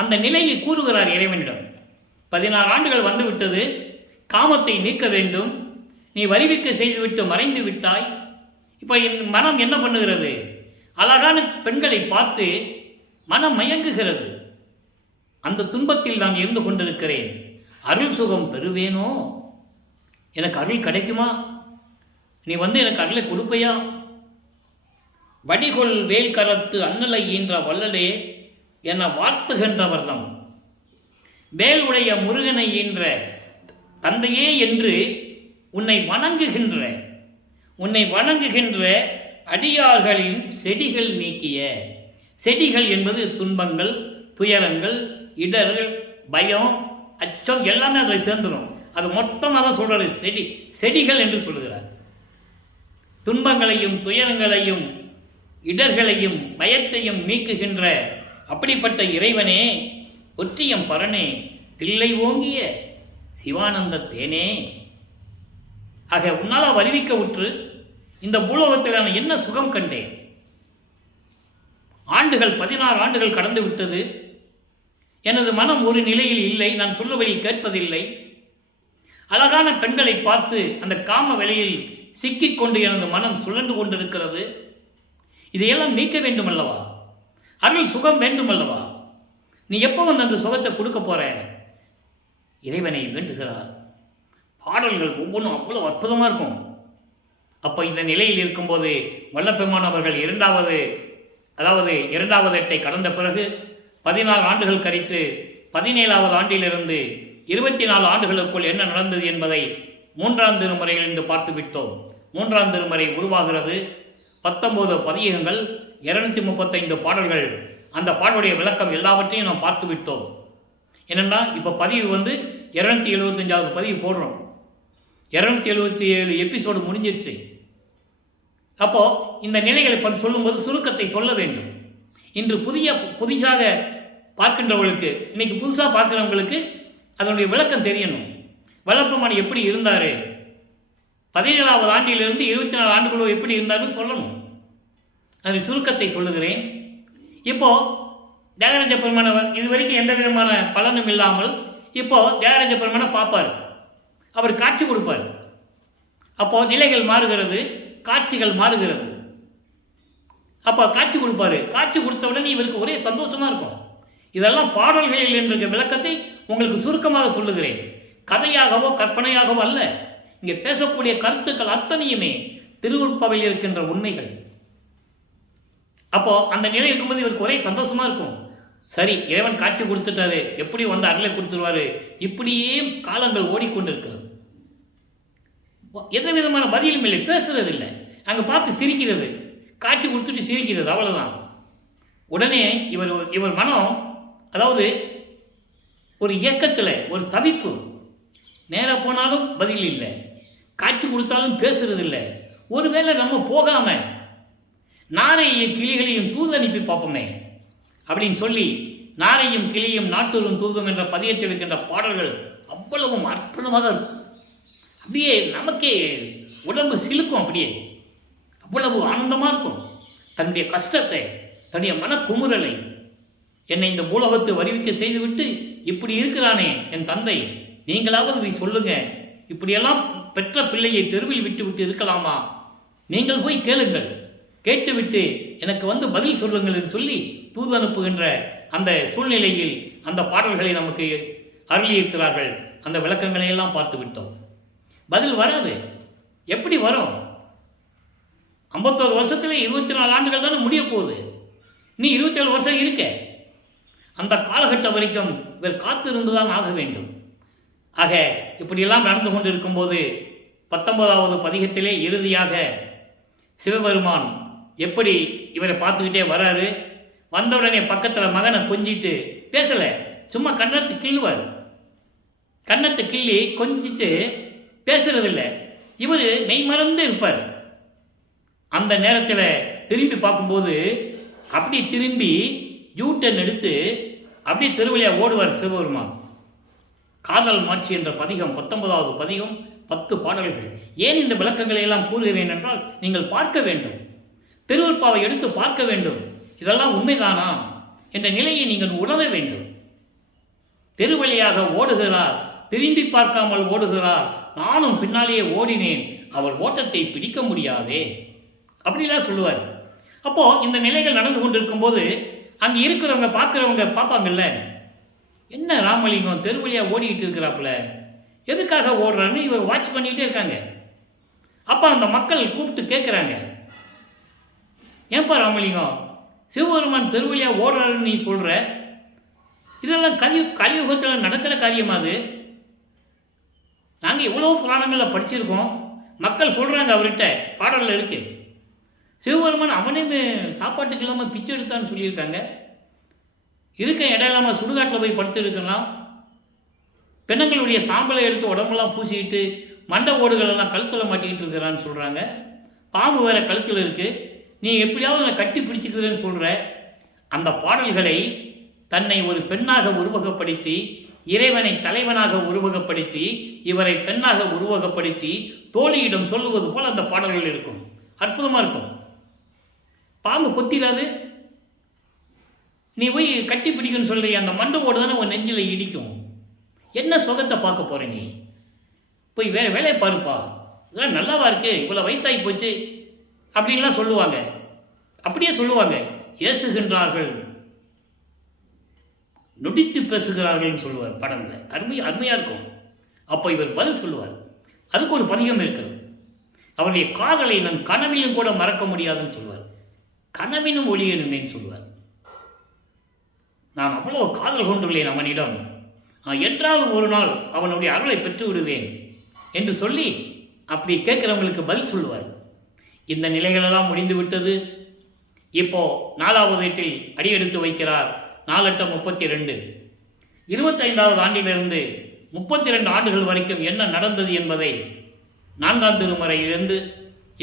அந்த நிலையை கூறுகிறார் இறைவனிடம். 16 ஆண்டுகள் வந்து விட்டது, காமத்தை நீக்க வேண்டும், நீ வரிவிக்க செய்துவிட்டு மறைந்து விட்டாய். இப்போ இந்த மனம் என்ன பண்ணுகிறது? அழகான பெண்களை பார்த்து மனம் மயங்குகிறது. அந்த துன்பத்தில் நான் இருந்து கொண்டிருக்கிறேன். அருள் சுகம் பெறுவேனோ? எனக்கு அருள் கிடைக்குமா? நீ வந்து எனக்கு அருளை கொடுப்பையா? வடிகொள் வேல் கரத்து அன்னலை ஈன்ற வள்ளலே என வாழ்த்துகின்றவர்தம் வேல் உடைய முருகனை ஈன்ற தந்தையே என்று உன்னை வணங்குகின்ற அடியார்களின் செடிகள் நீக்கிய. செடிகள் என்பது துன்பங்கள், துயரங்கள், இடர்கள், பயம், அச்சம் எல்லாமே அதில் சேர்ந்துடும். அது மொத்தமாக தான் சொல்றாரு. செடிகள் என்று சொல்லுகிறார். துன்பங்களையும் துயரங்களையும் இடர்களையும் பயத்தையும் நீக்குகின்ற அப்படிப்பட்ட இறைவனே, ஒற்றியம் பரனே, தில்லை ஓங்கிய சிவானந்த தேனே. ஆக உன்னால் வருவிக்க உற்று இந்த பூலோகத்தில் நான் என்ன சுகம் கண்டேன்? ஆண்டுகள் 16 ஆண்டுகள் கடந்து விட்டது. எனது மனம் ஒரு நிலையில் இல்லை, நான் சொல்லுவதை கேட்பதில்லை. அழகான பெண்களை பார்த்து அந்த காம வேலையில் சிக்கிக்கொண்டு எனது மனம் சுழன்று கொண்டிருக்கிறது. இதையெல்லாம் நீக்க வேண்டும் அல்லவா? அருள் சுகம் வேண்டும் அல்லவா? நீ எப்போ வந்து அந்த சுகத்தை கொடுக்க போற? இறைவனை வேண்டுகிறார். பாடல்கள் ஒவ்வொன்றும் அவ்வளவு அற்புதமாக இருக்கும். அப்போ இந்த நிலையில் இருக்கும்போது வல்லபெருமான் அவர்கள் இரண்டாவது எட்டை கடந்த பிறகு 16 ஆண்டுகள் கழித்து 17வது ஆண்டிலிருந்து 24 ஆண்டுகளுக்குள் என்ன நடந்தது என்பதை 3ஆம் திருமுறையிலிருந்து பார்த்து விட்டோம். 3ஆம் திருமுறை உருவாகிறது. 19 பதிகங்கள், 235 பாடல்கள். அந்த பாடலுடைய விளக்கம் எல்லாவற்றையும் நாம் பார்த்து விட்டோம். என்னென்னா இப்போ பதிவு வந்து 275வது பதிவு போடுறோம். 277 எபிசோடு முடிஞ்சிடுச்சு. அப்போ இந்த நிலைகளை பற்றி சொல்லும்போது சுருக்கத்தை சொல்ல வேண்டும். இன்று புதிதாக பார்க்கின்றவர்களுக்கு, இன்னைக்கு புதுசாக பார்க்கிறவங்களுக்கு அதனுடைய விளக்கம் தெரியணும். வல்லபெருமான் எப்படி இருந்தார், 17வது ஆண்டிலிருந்து 24 ஆண்டுகளோ எப்படி இருந்தாருன்னு சொல்லணும். அதன் சுருக்கத்தை சொல்லுகிறேன். இப்போ தியாகராஜ பெருமானை இதுவரைக்கும் எந்த விதமான பலனும் இல்லாமல் இப்போ தியாகராஜ பெருமானை பார்ப்பார், அவர் காட்சி கொடுப்பார். அப்போ நிலைகள் மாறுகிறது, காட்சிகள் மாறுகிறது. அப்போ காட்சி கொடுப்பாரு. காட்சி கொடுத்த உடனே இவருக்கு ஒரே சந்தோஷமா இருக்கும். இதெல்லாம் பாடல்களில் என்ற விளக்கத்தை உங்களுக்கு சுருக்கமாக சொல்லுகிறேன். கதையாகவோ கற்பனையாகவோ அல்ல. இங்கே பேசக்கூடிய கருத்துக்கள் அத்தனையுமே திருவுருப்பாவில் இருக்கின்ற உண்மைகள். அப்போ அந்த நிலை இருக்கும்போது இவருக்கு ஒரே சந்தோஷமா இருக்கும். சரி, இறைவன் காட்சி கொடுத்துட்டாரு, எப்படி வந்து அருளை கொடுத்துருவாரு. இப்படியே காலங்கள் ஓடிக்கொண்டிருக்கிறது. எந்த விதமான பதிலும் இல்லை, பேசுறது இல்லை. அங்கே பார்த்து சிரிக்கிறது, காட்சி கொடுத்துட்டு சிரிக்கிறது, அவ்வளவுதான். உடனே இவர் மனம், அதாவது ஒரு இயக்கத்தில் ஒரு தவிப்பு. நேராக போனாலும் பதில் இல்லை, காட்சி கொடுத்தாலும் பேசுறது இல்லை. ஒருவேளை நம்ம போகாம நாரையும் கிளிகளையும் தூது அனுப்பி பார்ப்போமே அப்படின்னு சொல்லி நாரையும் கிளியும் நாட்டூரும் தூதும் என்ற பதியத்தில் இருக்கின்ற பாடல்கள் அவ்வளவும் அற்புதமாக இருக்கும். அப்படியே நமக்கே உடம்பு சிலுக்கும். அப்படியே அவ்வளவு ஆனந்தமாக இருக்கும். தன்னுடைய கஷ்டத்தை, தன்னுடைய மனக்குமுறலை என்னை இந்த பூலோகத்தை வருவிக்க செய்துவிட்டு இப்படி இருக்கிறானே என் தந்தை, நீங்களாவது போய் சொல்லுங்க, இப்படியெல்லாம் பெற்ற பிள்ளையை தெருவில் விட்டு விட்டு இருக்கலாமா? நீங்கள் போய் கேளுங்கள், கேட்டுவிட்டு எனக்கு வந்து பதில் சொல்லுங்கள் என்று சொல்லி தூது அனுப்புகின்ற அந்த சூழ்நிலையில் அந்த பாடல்களை நமக்கு அருளியிருக்கிறார்கள். அந்த விளக்கங்களை எல்லாம் பார்த்து விட்டோம். பதில் வராது. எப்படி வரும்? 51 வருஷத்துல 24 ஆண்டுகள் தானே முடிய போகுது. நீ 27 வருஷம் இருக்க. அந்த காலகட்டம் வரைக்கும் இவர் காத்திருந்துதான் ஆக வேண்டும். ஆக இப்படியெல்லாம் நடந்து கொண்டு இருக்கும்போது 19வது பதிகத்திலே இறுதியாக சிவபெருமான் எப்படி இவரை பார்த்துக்கிட்டே வராரு. வந்தவுடனே பக்கத்தில் மகனை கொஞ்சிட்டு பேசலை, சும்மா கன்னத்தை கிள்ளுவார். கன்னத்தை கிள்ளி கொஞ்சிட்டு பேசுறதில்லை. இவர் மெய்மறந்து இருப்பார். அந்த நேரத்தில் திரும்பி பார்க்கும்போது அப்படி திரும்பி யூட்டன் எடுத்து அப்படியே திருவழியாக ஓடுவார் சிவபெருமான். காதல் மாட்சி என்ற பதிகம் 19வது பதிகம் 10 பாடல்கள். ஏன் இந்த விளக்கங்களை எல்லாம் கூறுகிறேன் என்றால், நீங்கள் பார்க்க வேண்டும், திருவருட்பாவை எடுத்து பார்க்க வேண்டும். இதெல்லாம் உண்மைதானா என்ற நிலையை நீங்கள் உணர வேண்டும். திருவழியாக ஓடுகிறார், திரும்பி பார்க்காமல் ஓடுகிறார். நானும் பின்னாலேயே ஓடினேன், அவர் ஓட்டத்தை பிடிக்க முடியாதே அப்படிலாம் சொல்லுவார். அப்போ இந்த நிலைகள் நடந்து கொண்டிருக்கும் போது அங்கே இருக்கிறவங்க பார்க்குறவங்க பார்ப்பாங்கல்ல, என்ன ராமலிங்கம் தெருவழியாக ஓடிக்கிட்டு இருக்கிறாப்புல, எதுக்காக ஓடுறான்னு இவர் வாட்ச் பண்ணிக்கிட்டே இருக்காங்க. அப்போ அந்த மக்கள் கூப்பிட்டு கேட்குறாங்க, ஏன்பா ராமலிங்கம் சிவபெருமான் தெருவழியாக ஓடுறாருன்னு நீ சொல்கிற, இதெல்லாம் கலியுகத்தில் நடக்கிற காரியமா? அது நாங்கள் எவ்வளோ புராணங்களில் படிச்சிருக்கோம். மக்கள் சொல்கிறாங்க, அவர்கிட்ட பாடலில் இருக்கு, சிவபெருமான் அவனே சாப்பாட்டுக்கு இல்லாமல் பிச்சை எடுத்தான்னு சொல்லியிருக்காங்க. இருக்க இடம் இல்லாமல் சுடுகாட்டில் போய் படுத்துருக்கலாம். பெண்களுடைய சாம்பலை எடுத்து உடம்பெல்லாம் பூசிக்கிட்டு மண்டை ஓடுகளெல்லாம் கழுத்தில் மாட்டிக்கிட்டு இருக்கிறான்னு சொல்கிறாங்க. பாம்பு வேற கழுத்தில் இருக்குது, நீ எப்படியாவது நான் கட்டி பிடிச்சிக்கிறேன்னு சொல்கிற. அந்த பாடல்களை தன்னை ஒரு பெண்ணாக உருவகப்படுத்தி, இறைவனை தலைவனாக உருவகப்படுத்தி, இவரை பெண்ணாக உருவகப்படுத்தி தோழியிடம் சொல்லுவது போல் அந்த பாடல்கள் இருக்கும். அற்புதமாக இருக்கும். பாம்பு கொத்திடாது, நீ போய் கட்டி பிடிக்குன்னு சொல்கிற, அந்த மண்டை ஓடு தானே உன் நெஞ்சில் இடிக்கும். என்ன சுகத்தை பார்க்க போகிற நீ? போய் வேறு வேலையை பாருப்பா, இதெல்லாம் நல்லாவா இருக்கு, இவ்வளோ வயசாகி போச்சு அப்படின்லாம் சொல்லுவாங்க. அப்படியே சொல்லுவாங்க, ஏசுகின்றார்கள், நொடித்து பேசுகிறார்கள் சொல்லுவார் படம்ல. அருமையாக இருக்கும். அப்போ இவர் பதில் சொல்லுவார். அதுக்கு ஒரு பதிகம் இருக்கிறது. அவருடைய காதலை நான் கனவிலும் கூட மறக்க முடியாதுன்னு சொல்லுவார். கனவினும் ஒளியனுமேன்னு சொல்லுவார். நான் அவ்வளோ காதல் கொண்டுள்ளேன் அவனிடம், என்றாவது ஒரு நாள் அவனுடைய அருளை பெற்று விடுவேன் என்று சொல்லி அப்படி கேட்கிறவங்களுக்கு பதில் சொல்லுவார். இந்த நிலைகளெல்லாம் முடிந்து விட்டது. இப்போ 4வது வீட்டில் அடியெடுத்து வைக்கிறார். 4×32 25வது ஆண்டிலிருந்து 32 ஆண்டுகள் வரைக்கும் என்ன நடந்தது என்பதை 4ஆம் திருமுறையிலிருந்து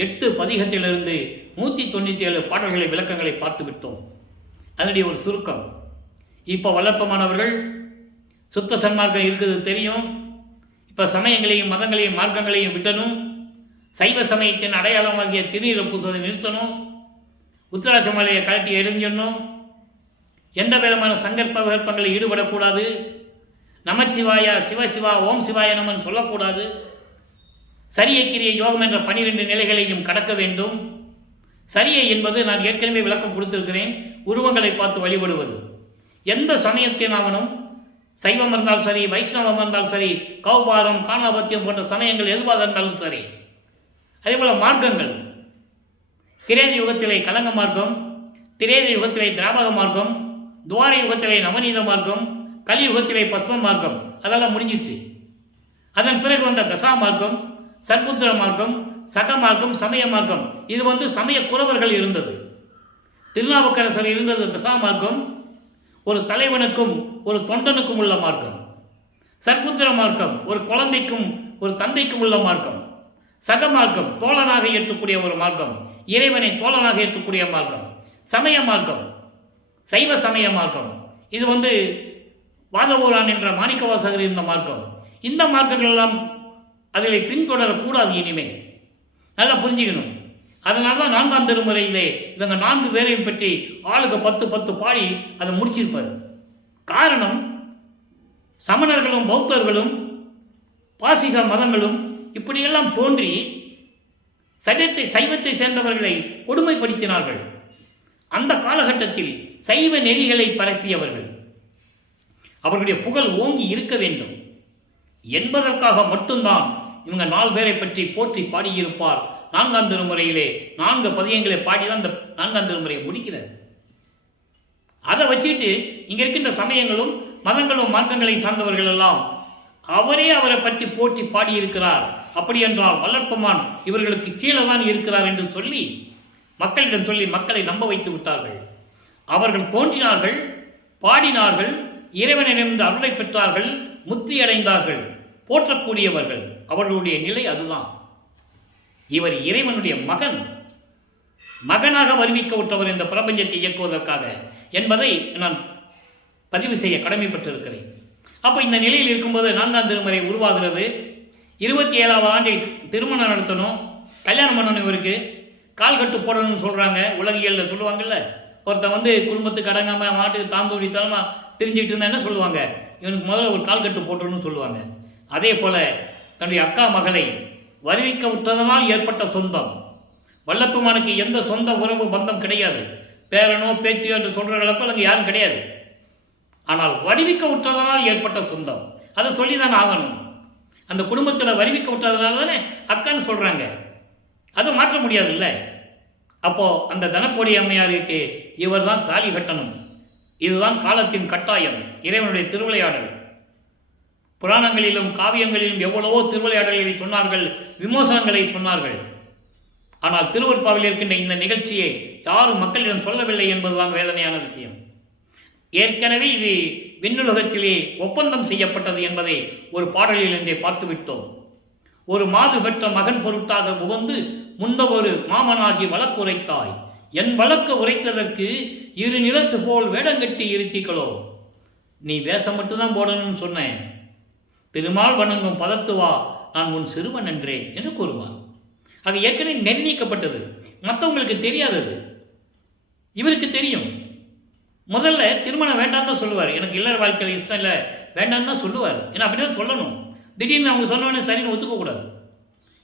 8 பதிகத்திலிருந்து 197 பாடல்களை விளக்கங்களை பார்த்து விட்டோம். அதனுடைய ஒரு சுருக்கம். இப்போ வல்லப்பமானவர்கள் சுத்த சன்மார்க்கம் இருக்குது தெரியும். இப்போ சமயங்களையும் மதங்களையும் மார்க்கங்களையும் விட்டணும். சைவ சமயத்தின் அடையாளமாகிய திருநீரை பூசுவதை நிறுத்தணும். உத்தராட்ச மலையை கழட்டி எரிஞ்சிடணும். எந்த விதமான சங்கற்ப விகற்பங்களில் ஈடுபடக்கூடாது. நமச்சிவாயா சிவசிவா ஓம் சிவாய நமன் சொல்லக்கூடாது. சரியை கிரிய யோகம் என்ற 12 நிலைகளையும் கடக்க வேண்டும். சரியை என்பது நான் ஏற்கனவே விளக்கம் கொடுத்திருக்கிறேன், உருவங்களை பார்த்து வழிபடுவது. எந்த சமயத்தினாவனும் சைவம் இருந்தாலும் சரி, வைஷ்ணவம் இருந்தாலும் சரி, கௌபாரம் காணாபத்தியம் போன்ற சமயங்கள் எதுவாக இருந்தாலும் சரி. அதே போல மார்க்கங்கள், கிரேத யுகத்திலே கலங்க மார்க்கம், திரேத யுகத்திலே திராபக மார்க்கம், துவார யுகத்திலே நவநீத மார்க்கம், கலியுகத்திலே பஸ்ம மார்க்கம், அதெல்லாம் முடிஞ்சிடுச்சு. அதன் பிறகு வந்த தசா மார்க்கம், சர்புத்திர மார்க்கம், சக மார்க்கம், சமய மார்க்கம். இது சமய குறவர்கள் இருந்தது. திருநாவுக்கரசர் இருந்தது தசா மார்க்கம், ஒரு தலைவனுக்கும் ஒரு தொண்டனுக்கும் உள்ள மார்க்கம். சர்புத்திர மார்க்கம் ஒரு குழந்தைக்கும் ஒரு தந்தைக்கும் உள்ள மார்க்கம். சக மார்க்கம் தோழனாக ஏற்கக்கூடிய ஒரு மார்க்கம், இறைவனை தோழனாக ஏற்கக்கூடிய மார்க்கம். சமய மார்க்கம் சைவ சமய மார்க்கம். இது வாதவூரான் என்ற மாணிக்கவாசகர் இருந்த மார்க்கம். இந்த மார்க்கங்கள் எல்லாம் அதில் பின்தொடரக்கூடாது. இனிமேல் நல்லா புரிஞ்சுக்கணும். அதனால தான் 4ஆம் திருமுறையிலே இவங்க 4 பேரையும் பற்றி ஆளுக்கு 10 பாடி அதை முடிச்சிருப்பார். காரணம், சமணர்களும் பௌத்தர்களும் பாசிச மதங்களும் இப்படியெல்லாம் தோன்றி சைவத்தை சேர்ந்தவர்களை கொடுமைப்படுத்தினார்கள். அந்த காலகட்டத்தில் சைவ நெறிகளை பரப்பியவர்கள். அவர்களுடைய புகழ் ஓங்கி இருக்க வேண்டும் என்பதற்காக மட்டும்தான் இவங்க 4 பேரை பற்றி போற்றி பாடியிருப்பார். 4ஆம் திருமுறையிலே 4 பதியங்களை பாடிதான் இந்த 4ஆம் திருமுறையை முடிக்கிறார். அதை வச்சுட்டு இங்க இருக்கின்ற சமயங்களும் மதங்களும் மார்க்கங்களை சார்ந்தவர்கள் எல்லாம் அவரை பற்றி போற்றி பாடியிருக்கிறார். அப்படி என்றால் வல்லற்பமான் இவர்களுக்கு கீழே தான் இருக்கிறார் என்று சொல்லி மக்களிடம் சொல்லி மக்களை நம்ப வைத்து விட்டார்கள். அவர்கள் தோன்றினார்கள், பாடினார்கள், இறைவனிடமிருந்து அருளை பெற்றார்கள், முக்தி அடைந்தார்கள், போற்றக்கூடியவர்கள். அவர்களுடைய நிலை அதுதான். இவர் இறைவனுடைய மகனாக வருவிக்க விட்டவர் இந்த பிரபஞ்சத்தை இயக்குவதற்காக என்பதை நான் பதிவு செய்ய கடமைப்பட்டிருக்கிறேன். அப்போ இந்த நிலையில் இருக்கும்போது 4ஆம் திருமுறை உருவாகிறது. 27வது ஆண்டில் திருமணம் நடத்தணும், கல்யாணம் பண்ணணும். இவருக்கு கால்கட்டு போடணும்னு சொல்கிறாங்க. உலகியலில் சொல்லுவாங்கல்ல, ஒருத்தன் குடும்பத்துக்கு அடங்காமல் மாட்டுக்கு தாம்பூடி தரமாக தெரிஞ்சுக்கிட்டு இருந்தா என்ன சொல்லுவாங்க, இவனுக்கு முதல்ல ஒரு கால்கட்டு போட்டணும்னு சொல்லுவாங்க. அதே போல் தன்னுடைய அக்கா மகளை வருவிக்க விட்டதனால் ஏற்பட்ட சொந்தம். வல்லப்பெருமானுக்கு எந்த சொந்த உறவு பந்தம் கிடையாது. பேரனோ பேத்தியோ என்று சொல்கிற அளவுக்கு அங்கே யாரும் கிடையாது. ஆனால் வருவிக்க விட்டதனால் ஏற்பட்ட சொந்தம், அதை சொல்லி தான் ஆகணும். அந்த குடும்பத்தில் வருவிக்க விட்டதுனால தானே அக்கான்னு சொல்கிறாங்க. அதை மாற்ற முடியாது இல்லை. அப்போது அந்த தனக்கோடி அம்மையாருக்கு இவர் தான் தாலி கட்டணும். இதுதான் காலத்தின் கட்டாயம், இறைவனுடைய திருவிளையாடல். புராணங்களிலும் காவியங்களிலும் எவ்வளவோ திருவிளையாடல்களை சொன்னார்கள், விமோசனங்களை சொன்னார்கள். ஆனால் திருவருட்பாவில் இருக்கின்ற இந்த நிகழ்ச்சியை யாரும் மக்களிடம் சொல்லவில்லை என்பதுதான் வேதனையான விஷயம். ஏற்கனவே இது விண்ணுலகத்திலே ஒப்பந்தம் செய்யப்பட்டது என்பதை ஒரு பாடலிலிருந்தே பார்த்துவிட்டோம். ஒரு மாது பெற்ற மகன் பொருட்டாக உகந்து முந்த ஒரு மாமனாகி வழக்கு உரைத்தாய், என் வழக்கு உரைத்ததற்கு 2 நிலத்து போல் வேடங்கட்டி இருத்திகளோ. நீ வேஷம் மட்டும்தான் போடணும்னு சொன்னேன், பெருமாள் வணங்கும் பதத்துவா நான் உன் சிறுவன் என்றேன் என்று கூறுவார். அது ஏற்கனவே நிர்ணயிக்கப்பட்டது, மற்றவங்களுக்கு தெரியாதது, இவருக்கு தெரியும். முதல்ல திருமணம் வேண்டாம் தான் சொல்லுவார். எனக்கு இல்லற வாழ்க்கையில் இஷ்டம் இல்லை வேண்டாம்னு தான் சொல்லுவார். ஏன்னா அப்படி தான் சொல்லணும். திடீர்னு அவங்க சொன்னோடனே சரின்னு ஒத்துக்கக்கூடாது.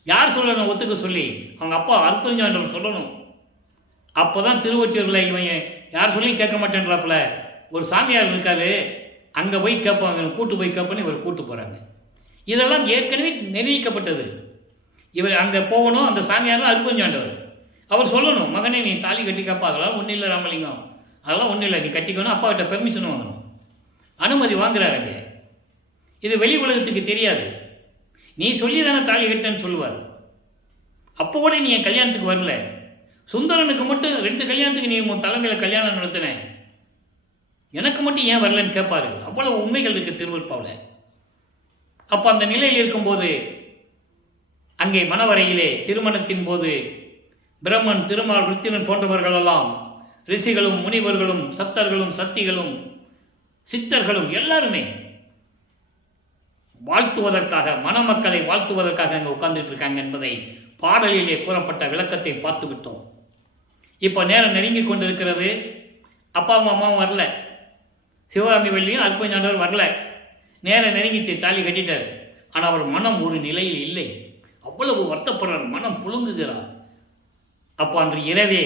யார் சொல்லணும் ஒத்துக்க சொல்லி? அவங்க அப்பா அற்புதம் சொல்லணும். அப்போ தான் திருவொற்றியூரில் இவன் யார் சொல்லியும் கேட்க மாட்டேன்றாப்புல ஒரு சாமியார் இருக்காரு, அங்கே போய் கேட்பாங்க, கூட்டு போய் கேட்பேன்னு இவர் கூட்டு போகிறாங்க. இதெல்லாம் ஏற்கனவே நிர்ணயிக்கப்பட்டது. இவர் அங்கே போகணும். அந்த சாமியார் அற்புதம் அவர் சொல்லணும், மகனே நீ தாலி கட்டி கேட்பா, அதெல்லாம் ஒன்றும் இல்லை ராமலிங்கம், அதெல்லாம் ஒன்றும் இல்லை, நீ கட்டிக்கணும், அப்பா கிட்ட பெர்மிஷன் வாங்கணும். அனுமதி வாங்குறாருங்க. இது வெளி உலகத்துக்கு தெரியாது. நீ சொல்லி தானே தாலி கட்டேன்னு சொல்லுவார். அப்போ கூட நீ என் கல்யாணத்துக்கு வரல. சுந்தரனுக்கு மட்டும் 2 கல்யாணத்துக்கு நீ உன் தலைமையில் கல்யாணம் நடத்தின, எனக்கு மட்டும் ஏன் வரலன்னு கேட்பாரு. அவ்வளவு உண்மைகள் இருக்குது திருவருட்பாவில். அப்போ அந்த நிலையில் இருக்கும்போது அங்கே மணவரையிலே திருமணத்தின் போது பிரம்மன், திருமால், ருத்திரன் போன்றவர்களெல்லாம் ரிஷிகளும் முனிவர்களும் சத்தர்களும் சத்திகளும் சித்தர்களும் எல்லாருமே வாழ்த்துவதற்காக, மணமக்களை வாழ்த்துவதற்காக அங்கே உட்கார்ந்துட்டு இருக்காங்க என்பதை பாடலிலே கூறப்பட்ட விளக்கத்தை பார்த்து விட்டோம். இப்போ நேரம் நெருங்கி கொண்டு இருக்கிறது. அப்பாவும் அம்மாவும் வரல, சிவகாமி வள்ளியும் அற்புதஞானவர் வரல. நேரம் நெருங்கிச்சு, தாலி கட்டிட்டார். ஆனால் அவர் மனம் ஒரு நிலையில் இல்லை. அவ்வளவு வருத்தப்படுறார், மனம் புழுங்குகிறார். அப்போ அன்று இரவே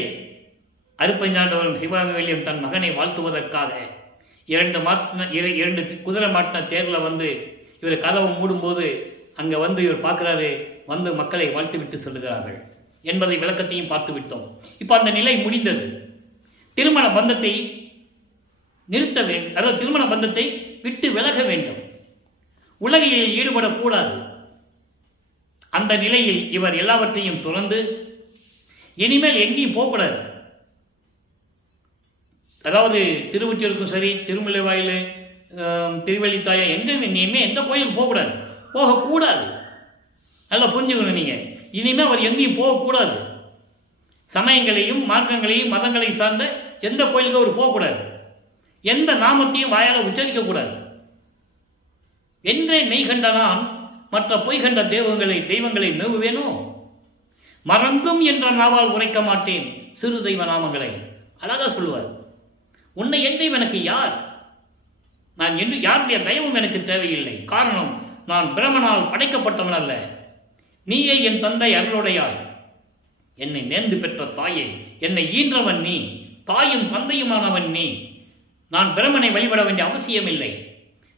அற்புதஞானவரும் சிவகாமி வள்ளியும் தன் மகனை வாழ்த்துவதற்காக 2 குதிரை மாட்டின தேரில் இவர் கதவை மூடும்போது அங்கே இவர் பார்க்குறாரு, மக்களை வாழ்த்து விட்டு சொல்லுகிறார்கள் என்பதை விளக்கத்தையும் பார்த்து விட்டோம். இப்போ அந்த நிலை முடிந்தது. திருமண பந்தத்தை நிறுத்த வேண்டும், அதாவது திருமண பந்தத்தை விட்டு விலக வேண்டும், உலகில் ஈடுபடக்கூடாது. அந்த நிலையில் இவர் எல்லாவற்றையும் துறந்து இனிமேல் எங்கேயும் போகக்கூடாது. அதாவது திருவொற்றியூருக்கும் சரி, திருமலை வாயில், திருவள்ளித்தாயம், எங்கேயுமே எந்த கோயிலுக்கும் போகக்கூடாது. நல்லா புரிஞ்சுக்கணும் நீங்கள். இனிமேல் அவர் எங்கேயும் போகக்கூடாது. சமயங்களையும் மார்க்கங்களையும் மதங்களையும் சார்ந்த எந்த கோயிலுக்கும் அவர் போகக்கூடாது. எந்த நாமத்தையும் வாயால் உச்சரிக்கக்கூடாது. என்றே மெய் கண்ட நான் மற்ற பொய் கண்ட தெய்வங்களை மேவுவேனோ, மறந்தும் என்ற நாவால் உரைக்க மாட்டேன் சிறு தெய்வ நாமங்களை. அழகா சொல்லுவார். உன்னை என்றையும் எனக்கு யார், நான் என்று யாருடைய தயவும் எனக்கு தேவையில்லை. காரணம், நான் பிரமனால் படைக்கப்பட்டவன் அல்ல. நீயே என் தந்தை அருளுடையாய், என்னை நேர்ந்து பெற்ற தாயே, என்னை ஈன்றவன் நீ, தாயும் தந்தையுமானவன் நீ. நான் பிரமனை வழிபட வேண்டிய அவசியம் இல்லை,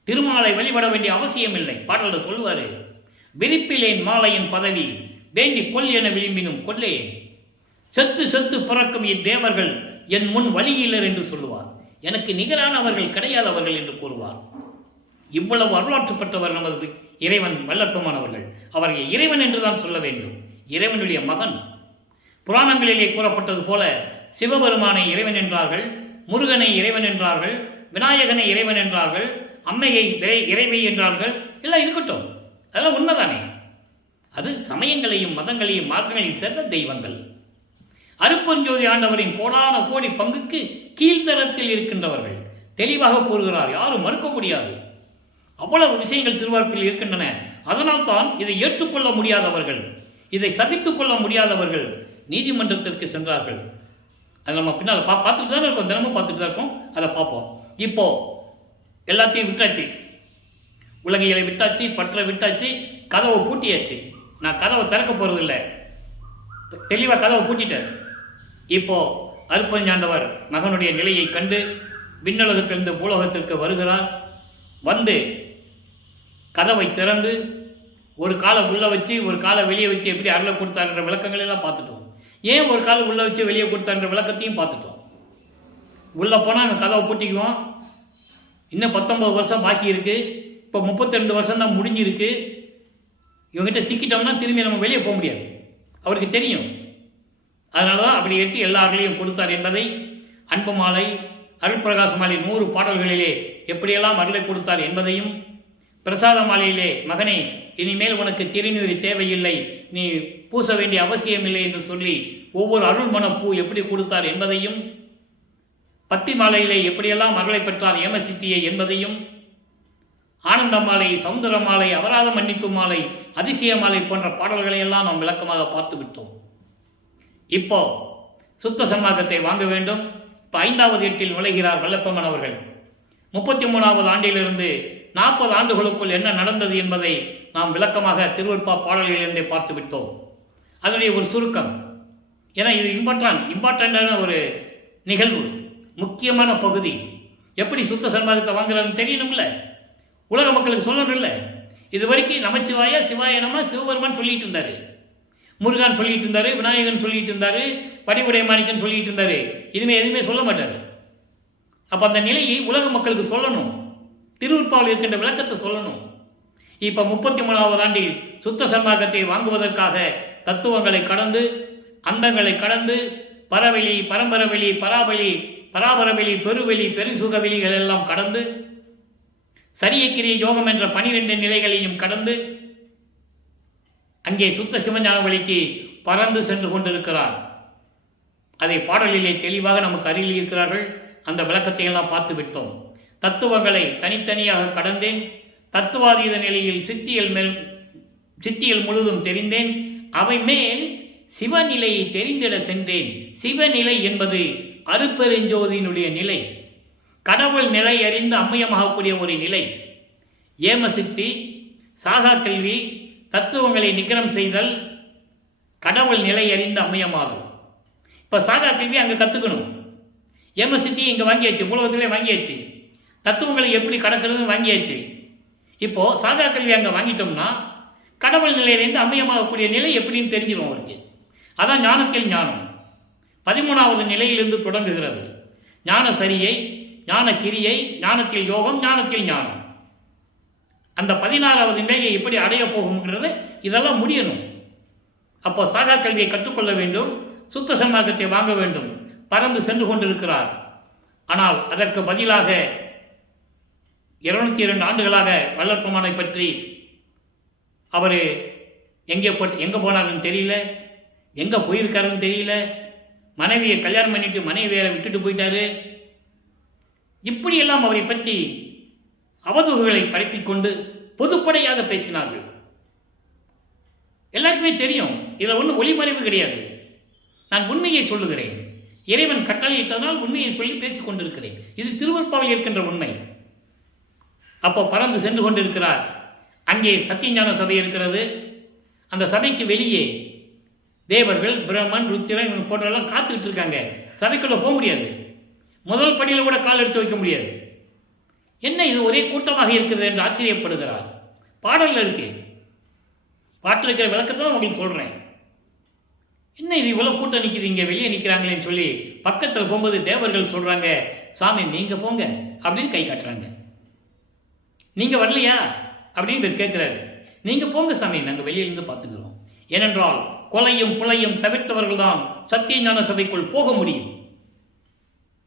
திருமாலை வழிபட வேண்டிய அவசியம் இல்லை. பாடலில் சொல்லுவாரு, விரிப்பிலேன் மாலையின் பதவி வேண்டி கொல் என விரும்பினும் கொல்லேன், செத்து செத்து பிறக்கும் இத்தேவர்கள் என் முன் வழியிலர் என்று சொல்லுவார். எனக்கு நிகரானவர்கள் கிடையாதவர்கள் என்று கூறுவார். இவ்வளவு வரலாற்று பெற்றவர் நமது இறைவன் வல்லற்பமானவர்கள். அவரை இறைவன் என்றுதான் சொல்ல வேண்டும். இறைவனுடைய மகன். புராணங்களிலே கூறப்பட்டது போல சிவபெருமானை இறைவன் என்றார்கள், முருகனை இறைவன் என்றார்கள், விநாயகனை இறைவன் என்றார்கள், அம்மையை இறைவை என்றார்கள். எல்லாம் இருக்கட்டும், அதெல்லாம் உண்மைதானே. அது சமயங்களையும் மதங்களையும் மார்க்கங்களையும் சேர்ந்த தெய்வங்கள். அருட்பெருஞ்சோதி ஆண்டவரின் கோடான கோடி பங்குக்கு கீழ்த்தரத்தில் இருக்கின்றவர்கள் தெளிவாக கூறுகிறார். யாரும் மறுக்க முடியாது. அவ்வளவு விஷயங்கள் திருவார்ப்பில் இருக்கின்றன. அதனால் தான் இதை ஏற்றுக்கொள்ள முடியாதவர்கள், இதை சகித்துக் கொள்ள முடியாதவர்கள் நீதிமன்றத்திற்கு சென்றார்கள். அதை நம்ம பின்னால் பார்த்துட்டு தானே இருக்கோம், தினமும் பார்த்துட்டு தான் இருக்கோம். அதை பார்ப்போம். இப்போ எல்லாத்தையும் விட்டாச்சு, உலகியலை விட்டாச்சு, பற்ற விட்டாச்சு, கதவை பூட்டியாச்சு. நான் கதவை திறக்க போறதில்லை, தெளிவாக கதவை பூட்டிட்டார். இப்போ அருட்பெருஞ்சாண்டவர் மகனுடைய நிலையை கண்டு விண்ணுலகத்திலிருந்து பூலோகத்திற்கு வருகிறார். வந்து கதவை திறந்து ஒரு காலை உள்ள வச்சு ஒரு காலை வெளியே வச்சு எப்படி அருளை கொடுத்தாருன்ற விளக்கங்களெல்லாம் பார்த்துட்டோம். ஏன் ஒரு காலை உள்ள வச்சு வெளியே கொடுத்தாருன்ற விளக்கத்தையும் பார்த்துட்டோம். உள்ளே போனால் அங்கே கதவை பூட்டிக்குவோம். இன்னும் 19 வருஷம் பாக்கி இருக்குது. இப்போ 32 வருஷம் தான் முடிஞ்சிருக்கு. இவங்ககிட்ட சிக்கிட்டோம்னா திரும்பி நம்ம வெளியே போக முடியாது, அவருக்கு தெரியும். அதனால தான் அப்படி எடுத்து எல்லார்களையும் கொடுத்தார் என்பதை அன்பு மாலை, அருட்பிரகாச மாலை 100 பாடல்களிலே எப்படியெல்லாம் அருளை கொடுத்தார் என்பதையும், பிரசாத மாலையிலே மகனே இனிமேல் உனக்கு திருநீர் தேவையில்லை, நீ பூச வேண்டிய அவசியமில்லை என்று சொல்லி ஒவ்வொரு அருள்மன பூ எப்படி கொடுத்தார் என்பதையும், பத்தி மாலையிலே எப்படியெல்லாம் அருளை பெற்றார் ஏமசித்தியை என்பதையும், ஆனந்த மாலை, சவுந்தர மாலை, அபராத மன்னிப்பு மாலை, அதிசய மாலை போன்ற பாடல்களை எல்லாம் நாம் விளக்கமாக பார்த்து விட்டோம். இப்போ சுத்த சன்மார்க்கத்தை வாங்க வேண்டும். இப்போ 5வது எட்டில் நுழைகிறார் வல்லப்பம்மன் அவர்கள். 33வது ஆண்டிலிருந்து 40 ஆண்டுகளுக்குள் என்ன நடந்தது என்பதை நாம் விளக்கமாக திருவருட்பா பாடல்களிலிருந்தே பார்த்து விட்டோம். அதனுடைய ஒரு சுருக்கம், ஏன்னா இது இம்பார்ட்டண்டான ஒரு நிகழ்வு, முக்கியமான பகுதி. எப்படி சுத்த சன்மார்க்கத்தை வாங்குறான்னு தெரியணும்ல, உலக மக்களுக்கு சொல்லணும் இல்லை. இது வரைக்கும் நமச்சிவாய சிவாய நம சிவபெருமான் சொல்லிட்டு இருந்தாரு, முருகான் சொல்லிட்டு இருந்தாரு, விநாயகன் சொல்லிட்டு இருந்தாரு, படிவுடை மாணிக்கன் சொல்லிட்டு இருந்தாரு. இனிமேல் எதுவுமே சொல்ல மாட்டாரு. அப்போ அந்த நிலையை உலக மக்களுக்கு சொல்லணும், திருவுற்பாவில் இருக்கின்ற விளக்கத்தை சொல்லணும். இப்போ 33வது ஆண்டில் சுத்த சன்மார்க்கத்தை வாங்குவதற்காக தத்துவங்களை கடந்து, அந்தங்களை கடந்து, பரவெளி, பரம்பரவெளி, பராபலி, பராபரவெளி, பெருவெளி, பெருசுகவெளிகள் எல்லாம் கடந்து, சரியக்கிரிய யோகம் என்ற 12 நிலைகளையும் கடந்து அங்கே சுத்த சிவஞான வழிக்கு பறந்து சென்று கொண்டிருக்கிறார். அதை பாடலிலே தெளிவாக நமக்கு அருகில் இருக்கிறார்கள். அந்த விளக்கத்தை எல்லாம் பார்த்து விட்டோம். தத்துவங்களை தனித்தனியாக கடந்தேன். தத்துவாதீத நிலையில் சித்தியல் முழுதும் தெரிந்தேன். அவை மேல் சிவநிலையை தெரிந்திட சென்றேன். சிவநிலை என்பது அருட்பெருஞ்சோதியினுடைய நிலை, கடவுள் நிலை அறிந்து அம்மையமாகக்கூடிய ஒரு நிலை. ஏமசித்தி, சாகா கல்வி, தத்துவங்களை நிகரம் செய்தல், கடவுள் நிலை அறிந்து அம்மையமாகும். இப்போ சாகா கல்வி அங்கே கற்றுக்கணும். ஏமசித்தி இங்கே வாங்கியாச்சு, உலகத்திலே வாங்கியாச்சு. தத்துவங்களை எப்படி கடக்கிறதுன்னு வாங்கியாச்சு. இப்போ சாகா கல்வி அங்கே வாங்கிட்டோம்னா கடவுள் நிலையிலேருந்து அம்மையமாகக்கூடிய நிலை எப்படின்னு தெரிஞ்சிடும் அவருக்கு. அதான் ஞானத்தில் ஞானம் 13வது நிலையிலிருந்து தொடங்குகிறது. ஞான சரியை, ஞான கிரியை, ஞானத்தில் யோகம், ஞானத்தில் ஞானம். அந்த 16வது நிலையை எப்படி அடைய போகும்ங்கிறது இதெல்லாம் முடியணும். அப்போ சாகா கல்வியை கற்றுக்கொள்ள வேண்டும், சுத்த சன்மார்க்கத்தை வாங்க வேண்டும். பறந்து சென்று கொண்டிருக்கிறார். ஆனால் அதற்கு பதிலாக 202 ஆண்டுகளாக வல்லற்பெருமானை பற்றி அவர் எங்கே போனாருன்னு தெரியல, எங்கே போயிருக்காருன்னு தெரியல, மனைவியை கல்யாணம் பண்ணிட்டு மனைவி வேற விட்டுட்டு போயிட்டாரு. இப்படியெல்லாம் அவரை பற்றி அவதூறுகளை பரப்பிக் கொண்டு பொதுப்படையாக பேசினார்கள். எல்லாருக்குமே தெரியும், இதில் ஒன்றும் ஒளிமறைவு கிடையாது. நான் உண்மையை சொல்லுகிறேன். இறைவன் கட்டளையிட்டதனால் உண்மையை சொல்லி பேசிக் கொண்டிருக்கிறேன். இது திருவருட்பாவில் இருக்கின்ற உண்மை. அப்போ பறந்து சென்று கொண்டிருக்கிறார். அங்கே சத்தியஞான சபை இருக்கிறது. அந்த சபைக்கு வெளியே தேவர்கள், பிரம்மன், ருத்திரன் போன்றெல்லாம் காத்துக்கிட்டு இருக்காங்க. சபைக்குள்ள போக முடியாது. முதல் படியில் கூட கால் எடுத்து வைக்க முடியாது. என்ன இது ஒரே கூட்டமாக இருக்கிறது என்று ஆச்சரியப்படுகிறார். பாடலில் இருக்கு, பாட்டில் இருக்கிற விளக்கத்தை தான் உங்களுக்கு சொல்கிறேன். என்ன இது இவ்வளோ கூட்டம் நிற்கிது, இங்கே வெளியே நிற்கிறாங்களேன்னு சொல்லி பக்கத்தில் போகும்போது தேவர்கள் சொல்கிறாங்க, சாமி நீங்கள் போங்க அப்படின்னு கை காட்டுறாங்க. நீங்கள் வரலையா அப்படின்னு இவர் கேட்குறாரு. நீங்கள் போங்க சாமி, நாங்கள் வெளியிலிருந்து பார்த்துக்கிறோம். ஏனென்றால் கொலையும் புலையும் தவிர்த்தவர்கள் தான் சத்திய ஞான சபைக்குள் போக முடியும்.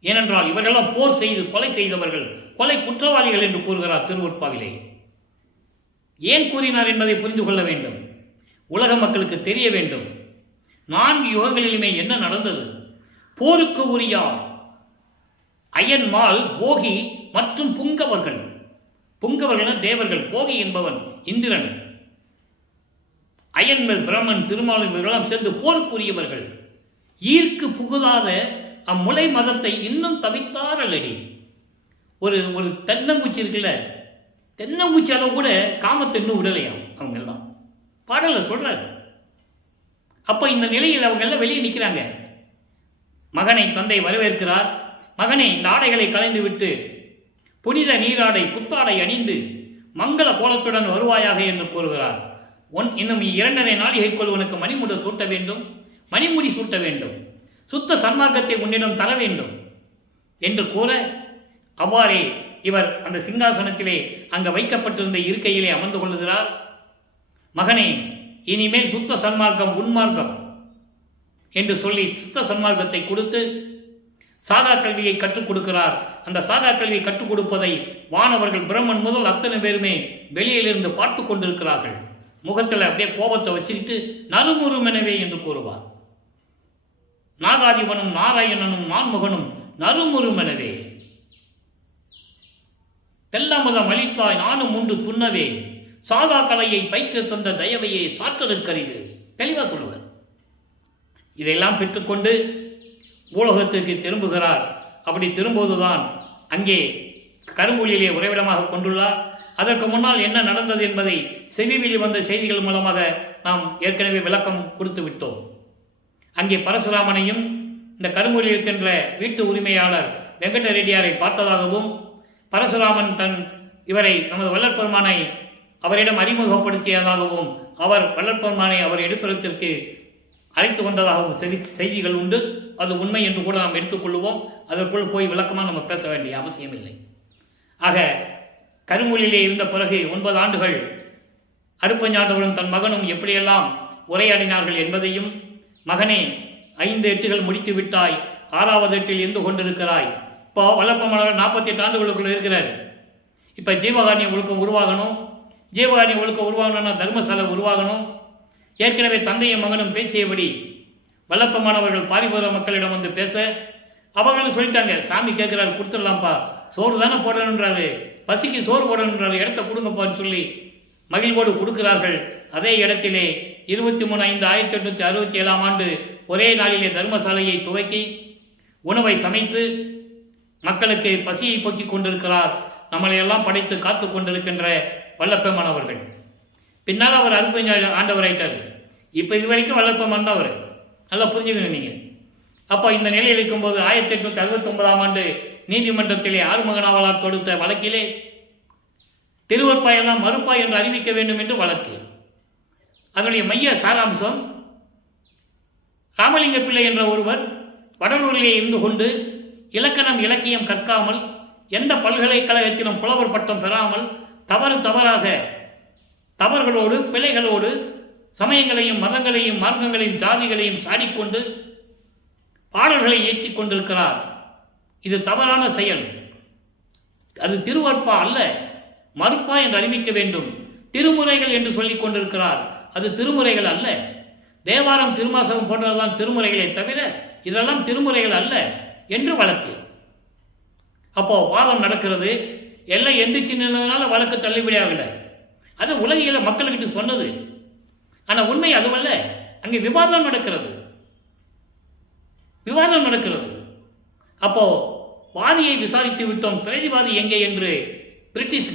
ஏனென்றால் இவர்களெல்லாம் போர் செய்து கொலை செய்தவர்கள், கொலை குற்றவாளிகள் என்று கூறுகிறார் திருவருட்பாவிலே. ஏன் கூறினார் என்பதை புரிந்து கொள்ள வேண்டும். உலக மக்களுக்கு தெரிய வேண்டும். 4 யுகங்களிலுமே என்ன நடந்தது? போருக்கு உரியார் அயன்மால் போகி மற்றும் புங்கவர்கள். புங்கவர்கள் தேவர்கள், போகி என்பவன் இந்திரன், அயன்மேல் பிரம்மன், திருமால் இவர்களெல்லாம் சேர்ந்து போருக்குரியவர்கள். ஈர்க்கு புகுதாத அம்முலை மதத்தை இன்னும் தவித்தாரல்லடி. ஒரு ஒரு தென்னங்குச்சி இருக்குல்ல, தென்னங்குச்சி அளவு கூட காமத்தை இன்னும் விடலையாம் அவங்க எல்லாம். பாடல சொல்றாரு. அப்போ இந்த நிலையில் அவங்க எல்லாம் வெளியே நிற்கிறாங்க. மகனை தந்தை வரவேற்கிறார். மகனை இந்த ஆடைகளை களைந்து விட்டு புனித நீராடை புத்தாடை அணிந்து மங்கள கோலத்துடன் வருவாயாக என்று கூறுகிறார். இன்னும் 2.5 நாளிகைக்குள் உனக்கு மணிமுடி சூட்ட வேண்டும், மணிமுடி சூட்ட வேண்டும், சுத்த சன்மார்க்கத்தை உன்னிடம் தர வேண்டும் என்று கூற, அவ்வாறே இவர் அந்த சிங்காசனத்திலே அங்கு வைக்கப்பட்டிருந்த இருக்கையிலே அமர்ந்து கொள்ளுகிறார். மகனே, இனிமேல் சுத்த சன்மார்க்கம் உன்மார்க்கம் என்று சொல்லி சுத்த சன்மார்க்கத்தை கொடுத்து சாகா கல்வியை கற்றுக் கொடுக்கிறார். அந்த சாகா கல்வியை கற்றுக் கொடுப்பதை வானவர்கள் பிரம்மன் முதல் அத்தனை பேருமே வெளியிலிருந்து பார்த்து கொண்டிருக்கிறார்கள். முகத்தில் அப்படியே கோபத்தை வச்சுக்கிட்டு நறுமுறுமெனவே என்று கூறுவார். நாகாதிபனும் நாராயணனும் நான்முகனும் நறுமுறுமெனவே, தெல்லமுதம் அளித்தாய் நானும் உண்டு துண்ணவே, சாகா கலையை பயிற்று தந்த தயவையே சாற்றலுக்கரிது. தெளிவாக சொல்லுவார். இதையெல்லாம் பெற்றுக்கொண்டு பூலோகத்திற்கு திரும்புகிறார். அப்படி திரும்புவதுதான் அங்கே கருங்கோளிலே உறைவிடமாக கொண்டுள்ளார். அதற்கு முன்னால் என்ன நடந்தது என்பதை செவிவெளி வந்த செய்திகள் மூலமாக நாம் ஏற்கனவே விளக்கம் கொடுத்து விட்டோம். அங்கே பரசுராமனையும் இந்த கருங்கோளில் இருக்கின்ற வீட்டு உரிமையாளர் வெங்கட ரெட்டியாரை பார்த்ததாகவும், பரசுராமன் இவரை நமது வள்ளற்பெருமானை அவரிடம் அறிமுகப்படுத்தியதாகவும், அவர் வள்ளற்பெருமானை அவர் எடுப்பிடத்திற்கு அழைத்து வந்ததாகவும் செய்திகள் உண்டு. அது உண்மை என்று கூட நாம் எடுத்துக்கொள்வோம். அதற்குள் போய் விளக்கமாக நம்ம பேச வேண்டிய அவசியம் இல்லை. ஆக கருங்கோளிலே இருந்த பிறகு 9 ஆண்டுகள் அருப்பஞ்சாண்டவரும் தன் மகனும் எப்படியெல்லாம் உரையாடினார்கள் என்பதையும், மகனே 5 எட்டுகள் முடித்து விட்டாய், 6வது எட்டில் இருந்து கொண்டிருக்கிறாய். இப்போ வல்லப்பமலர் 48 ஆண்டுகளுக்குள்ள இருக்கிறார். இப்போ ஜீவகாருண்ய ஒழுக்கம் உருவாகணும். ஜீவகாருண்ய ஒழுக்கம் உருவாகணும்னா தர்மசாலை உருவாகணும். ஏற்கனவே தந்தையும் மகனும் பேசியபடி வல்லப்பமானவர்கள் பாரிபுர மக்களிடம் வந்து பேச, அவங்களும் சொல்லிட்டாங்க, சாமி கேட்குறாரு கொடுத்துடலாம்ப்பா, சோறு தானே போடணுன்றாரு, பசிக்கு சோறு போடணுன்றாரு, இடத்த கொடுங்கப்பான்னு சொல்லி மகிழ்வோடு கொடுக்கிறார்கள். அதே இடத்திலே 23/5/1867 ஒரே நாளிலே தர்மசாலையை துவக்கி உணவை சமைத்து மக்களுக்கு பசியை போக்கிக் கொண்டிருக்கிறார். நம்மளையெல்லாம் படைத்து காத்து கொண்டிருக்கின்ற வல்லப்பெருமான் அவர்கள். பின்னால் அவர் அருப்பஞ்ச ஆண்டவராயிட்டார். இப்போ இதுவரைக்கும் வல்லப்பெருமான் தான் அவர். நல்லா புரிஞ்சுக்கணும் நீங்கள். அப்போ இந்த நிலையில் இருக்கும்போது 1869 நீதிமன்றத்திலே ஆறுமுகனாவலார் தொடுத்த வழக்கிலே திருவற்பாயெல்லாம் மறுப்பாய் என்று அறிவிக்க வேண்டும் என்று வழக்கு. அதனுடைய மைய சாராம்சம், ராமலிங்க பிள்ளை என்ற ஒருவர் வடலூரிலே இருந்து கொண்டு இலக்கணம் இலக்கியம் கற்காமல், எந்த பல்கலைக்கழகத்திலும் புலவர் பட்டம் பெறாமல், தவறாக தவறுகளோடு பிழைகளோடு சமயங்களையும் மதங்களையும் மார்க்கங்களையும் ஜாதிகளையும் சாடிக்கொண்டு பாடல்களை ஏற்றிக் கொண்டிருக்கிறார். இது தவறான செயல். அது திருவற்பா அல்ல, மறுப்பா என்று அறிவிக்க வேண்டும். திருமுறைகள் என்று சொல்லிக் கொண்டிருக்கிறார். அது திருமுறைகள் அல்ல. தேவாரம் திருமாசகம் போன்றதுதான் திருமுறைகளை தவிர இதெல்லாம் திருமுறைகள் அல்ல என்று வழக்கு. அப்போ வாதம் நடக்கிறது. எல்லாம் எந்திரிச்சு நின்றதுனால வழக்கு தள்ளுபடி ஆகலை. அது உலகில மக்கள்கிட்ட சொன்னது. ஆனால் உண்மை அதுவல்ல. அங்கே விவாதம் நடக்கிறது. அப்போ வாதியை விசாரித்து விட்டோம், பிரதிவாதி எங்கே என்று பிரிட்டிஷ்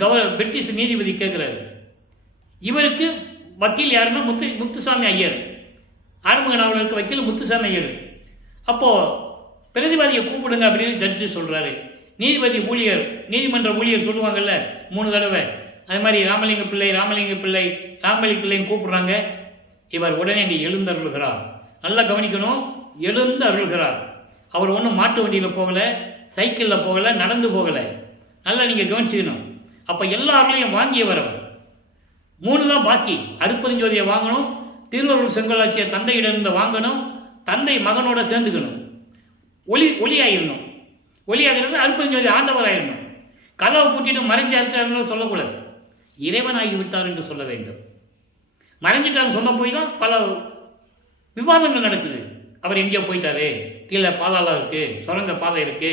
நீதிபதி கேட்கிறார். இவருக்கு வக்கீல் யாருன்னா முத்துசாமி ஐயர். ஆறுமுக நாவலருக்கு வக்கீல் முத்துசாமி ஐயர். அப்போ பிரதிவாதியை கூப்பிடுங்க அப்படின்னு ஜட்ஜி சொல்றாரு. நீதிமன்ற ஊழியர் சொல்லுவாங்கல்ல 3 தடவை, அது மாதிரி ராமலிங்க பிள்ளைன்னு கூப்பிடுறாங்க. இவர் உடனே அங்கே எழுந்தருள்கிறார். நல்லா கவனிக்கணும், எழுந்து அருள்கிறார். அவர் ஒன்றும் மாட்டு வண்டியில் போகலை, சைக்கிளில் போகலை, நடந்து போகலை. நல்லா நீங்கள் கவனிச்சுக்கணும். அப்போ எல்லாருலையும் வாங்கியவர் அவர். 3 தான் பாக்கி. அருப்பெருஞ்சோதியை வாங்கணும், திருவருள் செங்கோலாட்சியை தந்தையிடமிருந்து வாங்கணும், தந்தை மகனோட சேர்ந்துக்கணும், ஒளியாயிடணும். ஒளியாகிறது அருப்பெருஞ்சோதி ஆண்டவராயிடணும். கதவை பூட்டிட்டு மறைஞ்சா இருக்காருன்னு சொல்லக்கூடாது, இறைவனாகி விட்டார் என்று சொல்ல வேண்டும். மறைஞ்சிட்டான்னு சொன்ன போய் தான் பல விவாதங்கள் நடக்குது. அவர் எங்கேயோ போயிட்டாரு, கீழே பாதாளம் இருக்குது, சுரங்க பாதை இருக்குது,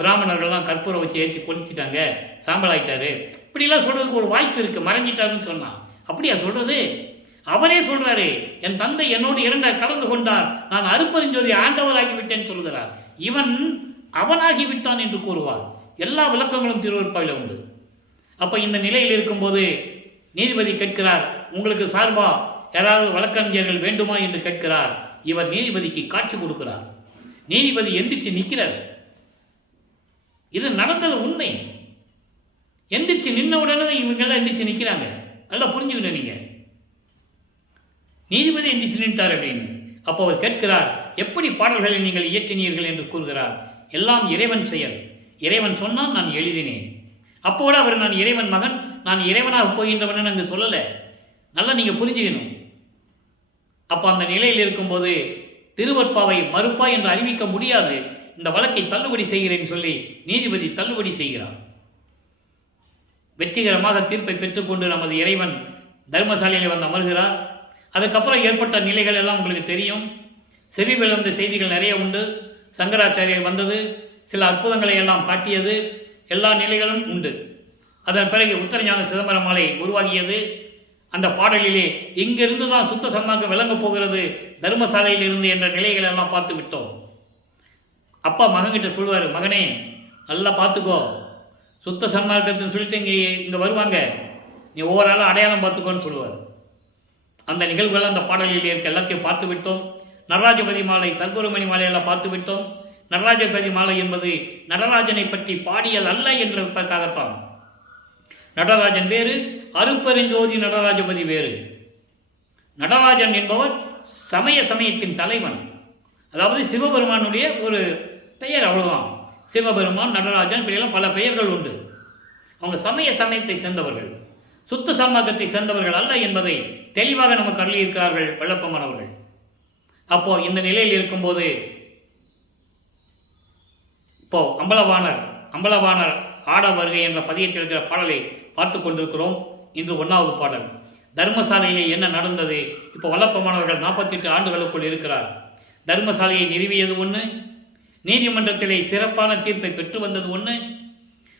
பிராமணர்கள்லாம் கற்பூரம் வச்சு ஏற்றி கொளுத்திட்டாங்க, சாம்பல் ஆகிட்டாரு, இப்படிலாம் சொல்கிறதுக்கு ஒரு வாய்ப்பு இருக்குது. மறைஞ்சிட்டாருன்னு சொன்னான். அப்படியா சொல்கிறது? அவரே சொல்கிறாரு, என் தந்தை என்னோடு இரண்டார் கலந்து கொண்டார், நான் அருப்பெருஞ்சோதி ஆண்டவராகிவிட்டேன்னு சொல்கிறார். இவன் அவனாகிவிட்டான் என்று கூறுவார். எல்லா விளக்கங்களும் திருவருட்பாவில் உண்டு. அப்போ இந்த நிலையில் இருக்கும்போது நீதிபதி கேட்கிறார், உங்களுக்கு சார்பா யாராவது வழக்கறிஞர்கள் வேண்டுமா என்று கேட்கிறார். இவர் நீதிபதிக்கு காட்சி கொடுக்கிறார். நீதிபதி எந்திரிச்சு நிற்கிறார். இது நடந்தது உண்மை. எந்திரிச்சு நின்ன உடனே இவங்கெல்லாம் எந்திரிச்சு நிற்கிறாங்க. நல்லா புரிஞ்சுக்கணும் நீங்க. நீதிபதி எந்திரிச்சு நின்றார் அப்படின்னு. அப்போ அவர் கேட்கிறார், எப்படி பாடல்களை நீங்கள் இயற்றினீர்கள் என்று கூறுகிறார். எல்லாம் இறைவன் செயல். இறைவன் சொன்னால் நான் எழுதினேன். அப்போட அவர் நான் இறைவன் மகன், நான் இறைவனாக போகின்றவன் அங்கு சொல்லலை. நல்லா நீங்கள் புரிஞ்சுக்கணும். அப்போ அந்த நிலையில் இருக்கும்போது திருவற்பாவை மறுப்பா என்று அறிவிக்க முடியாது. இந்த வழக்கை தள்ளுபடி செய்கிறேன்னு சொல்லி நீதிபதி தள்ளுபடி செய்கிறார். வெற்றிகரமாக தீர்ப்பை பெற்றுக்கொண்டு நமது இறைவன் தர்மசாலையில் வந்து அமர்கிறார். அதுக்கப்புறம் ஏற்பட்ட நிலைகள் எல்லாம் உங்களுக்கு தெரியும். செவி விழுந்த செய்திகள் நிறைய உண்டு. சங்கராச்சாரியர் வந்தது, சில அற்புதங்களை எல்லாம் காட்டியது, எல்லா நிலைகளும் உண்டு. அதன் பிறகு உத்தரஞான சிதம்பரம் மாலை உருவாகியது. அந்த பாடலிலே இங்கிருந்து தான் சுத்த சன்மார்க்கம் விளங்கப் போகிறது தர்மசாலையில் இருந்து என்ற நிலைகள் எல்லாம் பார்த்து விட்டோம். அப்பா மகன்கிட்ட சொல்லுவார், மகனே நல்லா பார்த்துக்கோ, சுத்த சன்மார்க்கத்தின்னு சொல்லிட்டு இங்கே வருவாங்க, நீ ஒவ்வொரு ஆளும் அடையாளம் பார்த்துக்கோன்னு சொல்லுவார். அந்த நிகழ்வுகள் அந்த பாடலில் இருக்க எல்லாத்தையும் பார்த்து விட்டோம். நடராஜபதி மாலை, சர்க்குருமணி மாலையெல்லாம் பார்த்து விட்டோம். நடராஜபதி மாலை என்பது நடராஜனை பற்றி பாடியல் அல்ல என்பதற்காகத்தான். நடராஜன் வேறு, அருப்பெருஞ்சோதி நடராஜபதி வேறு. நடராஜன் என்பவர் சமயத்தின் தலைவன், அதாவது சிவபெருமானுடைய ஒரு பெயர், அவ்வளவுதான். சிவபெருமான், நடராஜன், இப்படியெல்லாம் பல பெயர்கள் உண்டு. அவங்க சமயத்தை சேர்ந்தவர்கள், சுத்த சன்மார்க்கத்தை சேர்ந்தவர்கள் அல்ல என்பதை தெளிவாக நமக்கு அருளியிருக்கிறார்கள் வெள்ளப்பமானவர்கள். அப்போ இந்த நிலையில் இருக்கும்போது இப்போ அம்பலவாணர் ஆட வருகை என்ற பதியத்தில் இருக்கிற பாடலை பார்த்து கொண்டிருக்கிறோம். இன்று 1வது பாடல். தர்மசாலையிலே என்ன நடந்தது? இப்போ வல்லப்பமானவர்கள் 48 ஆண்டுகளுக்குள் இருக்கிறார். தர்மசாலையை நிறுவியது ஒன்று, நீதிமன்றத்திலே சிறப்பான தீர்ப்பை பெற்று வந்தது ஒன்று,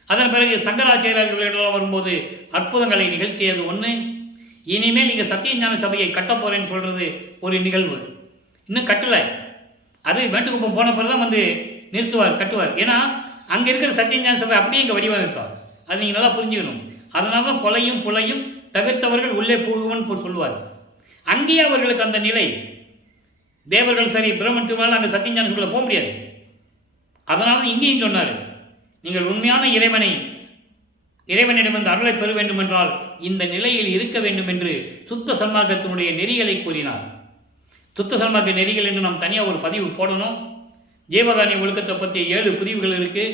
அதன் பிறகு சங்கராச்சாரியர்களிடம் வரும்போது அற்புதங்களை நிகழ்த்தியது ஒன்று, இனிமேல் இங்கே சத்தியஞான சபையை கட்டப்போறேன்னு சொல்றது ஒரு நிகழ்வு. இன்னும் கட்டலை. அது வேண்டுகுப்பம் போன பிறகு தான் வந்து நிறுத்துவார், கட்டுவார். ஏன்னா அங்கே இருக்கிற சத்தியஞான சபை அப்படியே இங்கே வடிவமைப்பார். அது நீங்கள் நல்லா புரிஞ்சுக்கணும். அதனால தான் கொலையும் புலையும் தவிர்த்தவர்கள் உள்ளே போகுவன் சொல்லுவார். அங்கேயே அவர்களுக்கு அந்த நிலை. தேவர்கள் சரி, பிரம்மன் திருமணம் அங்கே சத்தியஞானத்துக்குள்ளே போக முடியாது. அதனால தான் இங்கேயும் சொன்னார், நீங்கள் உண்மையான இறைவனிடமிருந்து அருளை பெற வேண்டும் என்றால் இந்த நிலையில் இருக்க வேண்டும் என்று சுத்த சன்மார்க்கத்தினுடைய நெறிகளை கூறினார். சுத்த சன்மார்க்க நெறிகள் என்று நாம் தனியாக ஒரு பதிவு போடணும். ஜீவகாரணி ஒழுக்கத்தை பற்றி 7 பிரிவுகள் இருக்குது,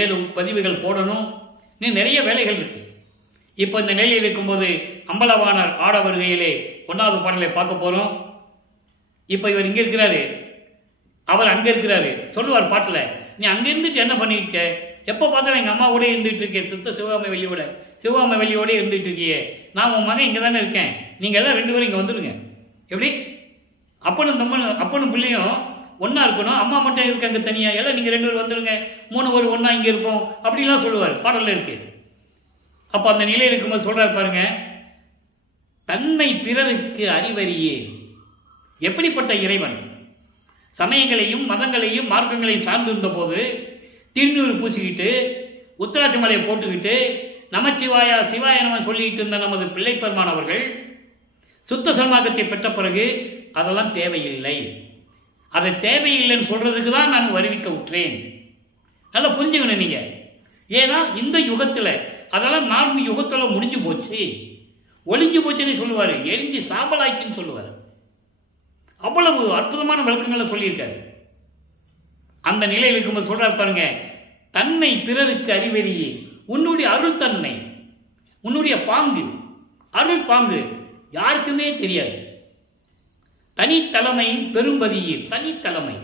7 பதிவுகள் போடணும். இன்னும் நிறைய வேலைகள் இருக்கு. இப்போ இந்த நிலையில் இருக்கும்போது அம்பலவாணர் ஆட வருகையிலே 1வது பாடலை பார்க்க போகிறோம். இப்போ இவர் இங்கே இருக்கிறாரு, அவர் அங்கே இருக்கிறாரு. சொல்லுவார் பாட்டில், நீ அங்கே இருந்துட்டு என்ன பண்ணியிருக்க? எப்போ பார்த்தாலும் எங்கள் அம்மாவோட இருந்துகிட்டு இருக்கேன், சுத்த சிவகாம வெளியோட இருந்துகிட்டு இருக்கியே, நான் உன் மகன் இங்கே தானே இருக்கேன், நீங்கள் எல்லாம் 2 பேரும் இங்கே வந்துடுங்க. எப்படி? அப்பனும் பிள்ளையும் ஒன்றா இருக்கணும், அம்மா மட்டும் இருக்கு அங்கே தனியாக, எல்லாம் நீங்கள் 2 பேரும் வந்துடுங்க, 3 பேர் ஒன்றா இங்கே இருப்போம் அப்படின்லாம் சொல்லுவார். பாடலில் இருக்கு. அப்போ அந்த நிலையில் இருக்கும்போது சொல்கிறார் பாருங்க, தன்மை பிறருக்கு அறிவறியே. எப்படிப்பட்ட இறைவன்? சமயங்களையும் மதங்களையும் மார்க்கங்களையும் சார்ந்திருந்த போது திருநூறு பூசிக்கிட்டு உத்தராட்சி மலையை போட்டுக்கிட்டு நமச்சிவாயா சிவாய நம சொல்லிக்கிட்டு இருந்த நமது பிள்ளை பெருமானவர்கள் சுத்த சன்மார்க்கத்தை பெற்ற பிறகு அதெல்லாம் தேவையில்லை, அதை தேவையில்லைன்னு சொல்றதுக்கு தான் நான் வருவிக்க விட்டுறேன். நல்லா புரிஞ்சுக்கணும் நீங்க. ஏன்னா இந்த யுகத்தில் அதெல்லாம் 4 யுகத்தில் முடிஞ்சு போச்சு, ஒளிஞ்சு போச்சுன்னு சொல்லுவார், எரிஞ்சு சாம்பலாய்ச்சின்னு சொல்லுவார். அவ்வளவு அற்புதமான விளக்கங்களை சொல்லியிருக்காரு. அந்த நிலையில் இருக்கும்போது சொல்றாரு பாருங்க, தன்மை பிறருக்கு அறிவறியே. உன்னுடைய அருள் தன்மை, உன்னுடைய பாங்கு, அருள் பாங்கு யாருக்குமே தெரியாது. தனித்தலைமை பெரும்பதியீர். தனித்தலைமை,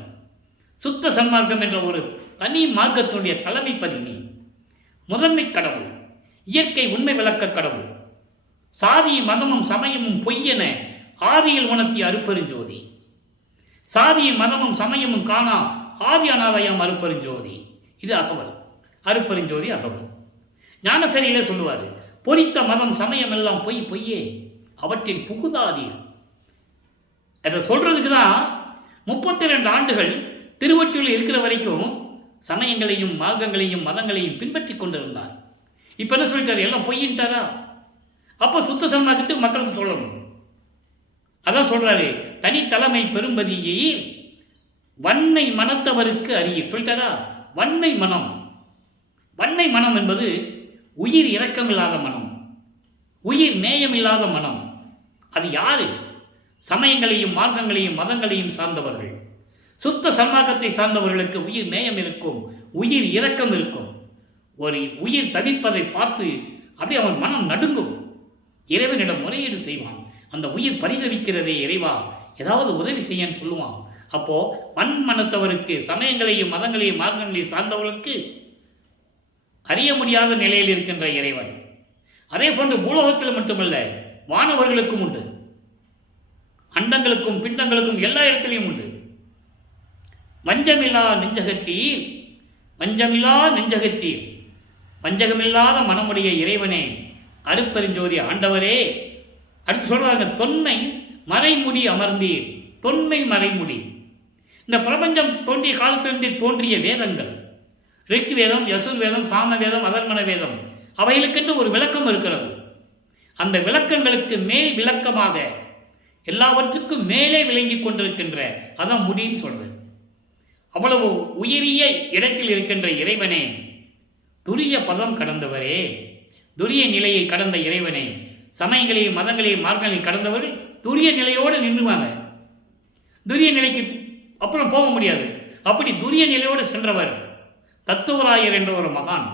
சுத்த சன்மார்க்கம் என்ற ஒரு தனி மார்க்கத்தினுடைய தலைமை பதினி, முதன்மை கடவுள், இயற்கை உண்மை விளக்க கடவுள், சாதி மதமும் சமயமும் பொய்யென ஆதியில் உணர்த்திய அருப்பெருஞ்சோதி. சாதியும் மதமும் சமயமும் காணா ஆதி அனாதயம் அருப்பெருஞ்சோதி. இது அகவல், அருப்பெருஞ்சோதி அகவல். ஞானசரியிலே சொல்லுவார், பொறித்த மதம் சமயம் எல்லாம் பொய் பொய்யே அவற்றின் புகுதாதீர். அதை சொல்றதுக்கு தான் 32 ஆண்டுகள் திருவொற்றியூரில் இருக்கிற வரைக்கும் சமயங்களையும் மார்க்கங்களையும் மதங்களையும் பின்பற்றி கொண்டிருந்தார். இப்போ என்ன சொல்லிட்டாரு? எல்லாம் பொய்யின்ட்டாரா? அப்போ சுத்த சன்மார்க்கத்துக்கு மக்களுக்கு சொல்லணும். அதான் சொல்றாரு, தனித்தலைமை பெரும்பதியை வன்மை மனத்தவருக்கு அறிய சொல்லிட்டாரா? வன்மை மனம். வன்மை மனம் என்பது உயிர் இரக்கமில்லாத மனம், உயிர் நேயமில்லாத மனம். அது யாரு? சமயங்களையும் மார்க்கங்களையும் மதங்களையும் சார்ந்தவர்கள். சுத்த சன்மார்க்கத்தை சார்ந்தவர்களுக்கு உயிர் நேயம் இருக்கும், உயிர் இரக்கம் இருக்கும். ஒரு உயிர் தவிப்பதை பார்த்து அப்படியே அவன் மனம் நடுங்கும். இறைவனிடம் முறையீடு செய்வான். அந்த உயிர் பரிதவிக்கிறதே, இறைவா ஏதாவது உதவி செய்யன்னு சொல்லுவான். அப்போ மனத்தவருக்கு, சமயங்களையும் மதங்களையும் மார்க்கங்களையும் சார்ந்தவர்களுக்கு அறிய முடியாத நிலையில் இருக்கின்ற இறைவன். அதே போன்று பூலோகத்தில் மட்டுமல்ல, வானவர்களுக்கும் உண்டு, அண்டங்களுக்கும் பிண்டங்களுக்கும் எல்லா இடத்திலையும் உண்டு. வஞ்சமில்லா நெஞ்சகத்தீர், வஞ்சமில்லா நெஞ்சகத்தீர், வஞ்சகமில்லாத மனமுடைய இறைவனே, அருப்பெருஞ்சோதி ஆண்டவரே. அடுத்து சொல்றாங்க, தொன்மை மறைமுடி அமர்ந்தீர். தொன்மை மறைமுடி. இந்த பிரபஞ்சம் தோன்றிய காலத்திலிருந்து தோன்றிய வேதங்கள், ரிக் வேதம், யசுர் வேதம், சாம வேதம், அதர்மண வேதம், அவைகளுக்கென்று ஒரு விளக்கம் இருக்கிறது. அந்த விளக்கங்களுக்கு மேல் விளக்கமாக எல்லாவற்றுக்கும் மேலே விளங்கி கொண்டிருக்கின்ற அதான் முடின்னு சொல்றது. அவ்வளவு உயரிய இடத்தில் இருக்கின்ற இறைவனே, துரிய பதம் கடந்தவரே, துரிய நிலையை கடந்த இறைவனே. சமயங்களையும் மதங்களையும் மார்க்கங்களையும் கடந்தவர்கள் துரிய நிலையோடு நின்றுவாங்க. துரிய நிலைக்கு அப்புறம் போக முடியாது. அப்படி துரிய நிலையோடு சென்றவர் தத்துவராயர் என்ற ஒரு மகான்.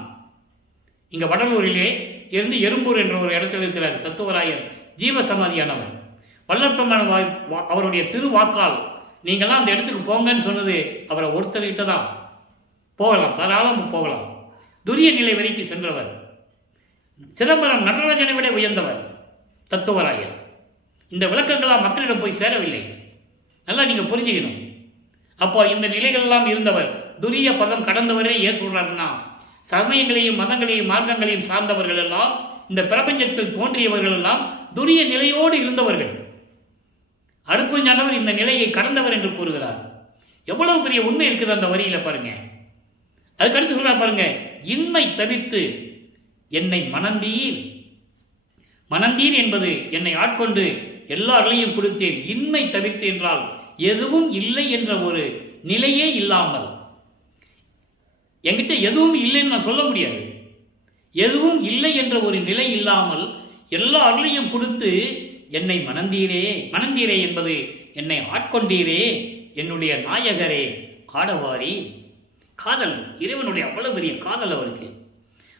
இங்க வடலூரிலே இருந்து எறும்பூர் என்ற ஒரு இடத்தில் இருக்கிறார் தத்துவராயர். ஜீவசமாதியானவர். வல்லப்பெருமான் அவருடைய திருவாக்கால் நீங்கள்லாம் அந்த இடத்துக்கு போங்கன்னு சொன்னது அவரை ஒருத்தர்கிட்ட தான். போகலாம், தாராளம் போகலாம். துரிய நிலை வரைக்கும் சென்றவர். சிதம்பரம் நடராஜனை விட உயர்ந்தவர் தத்துவராயர். இந்த விளக்கங்களாம் மக்களிடம் போய் சேரவில்லை. நல்லா நீங்க புரிஞ்சுக்கணும். அப்போ இந்த நிலைகளெல்லாம் இருந்தவர், துரிய பதம் கடந்தவரே. ஏன் சொல்றாருன்னா, சமயங்களையும் மதங்களையும் மார்க்கங்களையும் சார்ந்தவர்கள் எல்லாம், இந்த பிரபஞ்சத்தில் தோன்றியவர்கள் எல்லாம் துரிய நிலையோடு இருந்தவர்கள். அருட்பெருஞ்சாண்டவர் இந்த நிலையை கடந்தவர் என்று கூறுகிறார். எவ்வளவு பெரிய உண்மை இருக்குது அந்த வரியில பாருங்க. அதுக்கடுத்து சொல்றார் பாருங்க, இன்மை தவிர்த்து என்னை மணந்தீர். மணந்தீர் என்பது என்னை ஆட்கொண்டு எல்லாரையும் கொடுத்தேன். இன்மை தவிர்த்து என்றால் எதுவும் இல்லை என்ற ஒரு நிலையே இல்லாமல். என்கிட்ட எதுவும் இல்லைன்னு நான் சொல்ல முடியாது. எதுவும் இல்லை என்ற ஒரு நிலை இல்லாமல் எல்லா அருளையும் கொடுத்து என்னை மணந்தீரே. மணந்தீரே என்பது என்னை ஆட்கொண்டீரே, என்னுடைய நாயகரே, ஆடவாரி. காதல், இறைவனுடைய அவ்வளவு பெரிய காதல் அவருக்கு.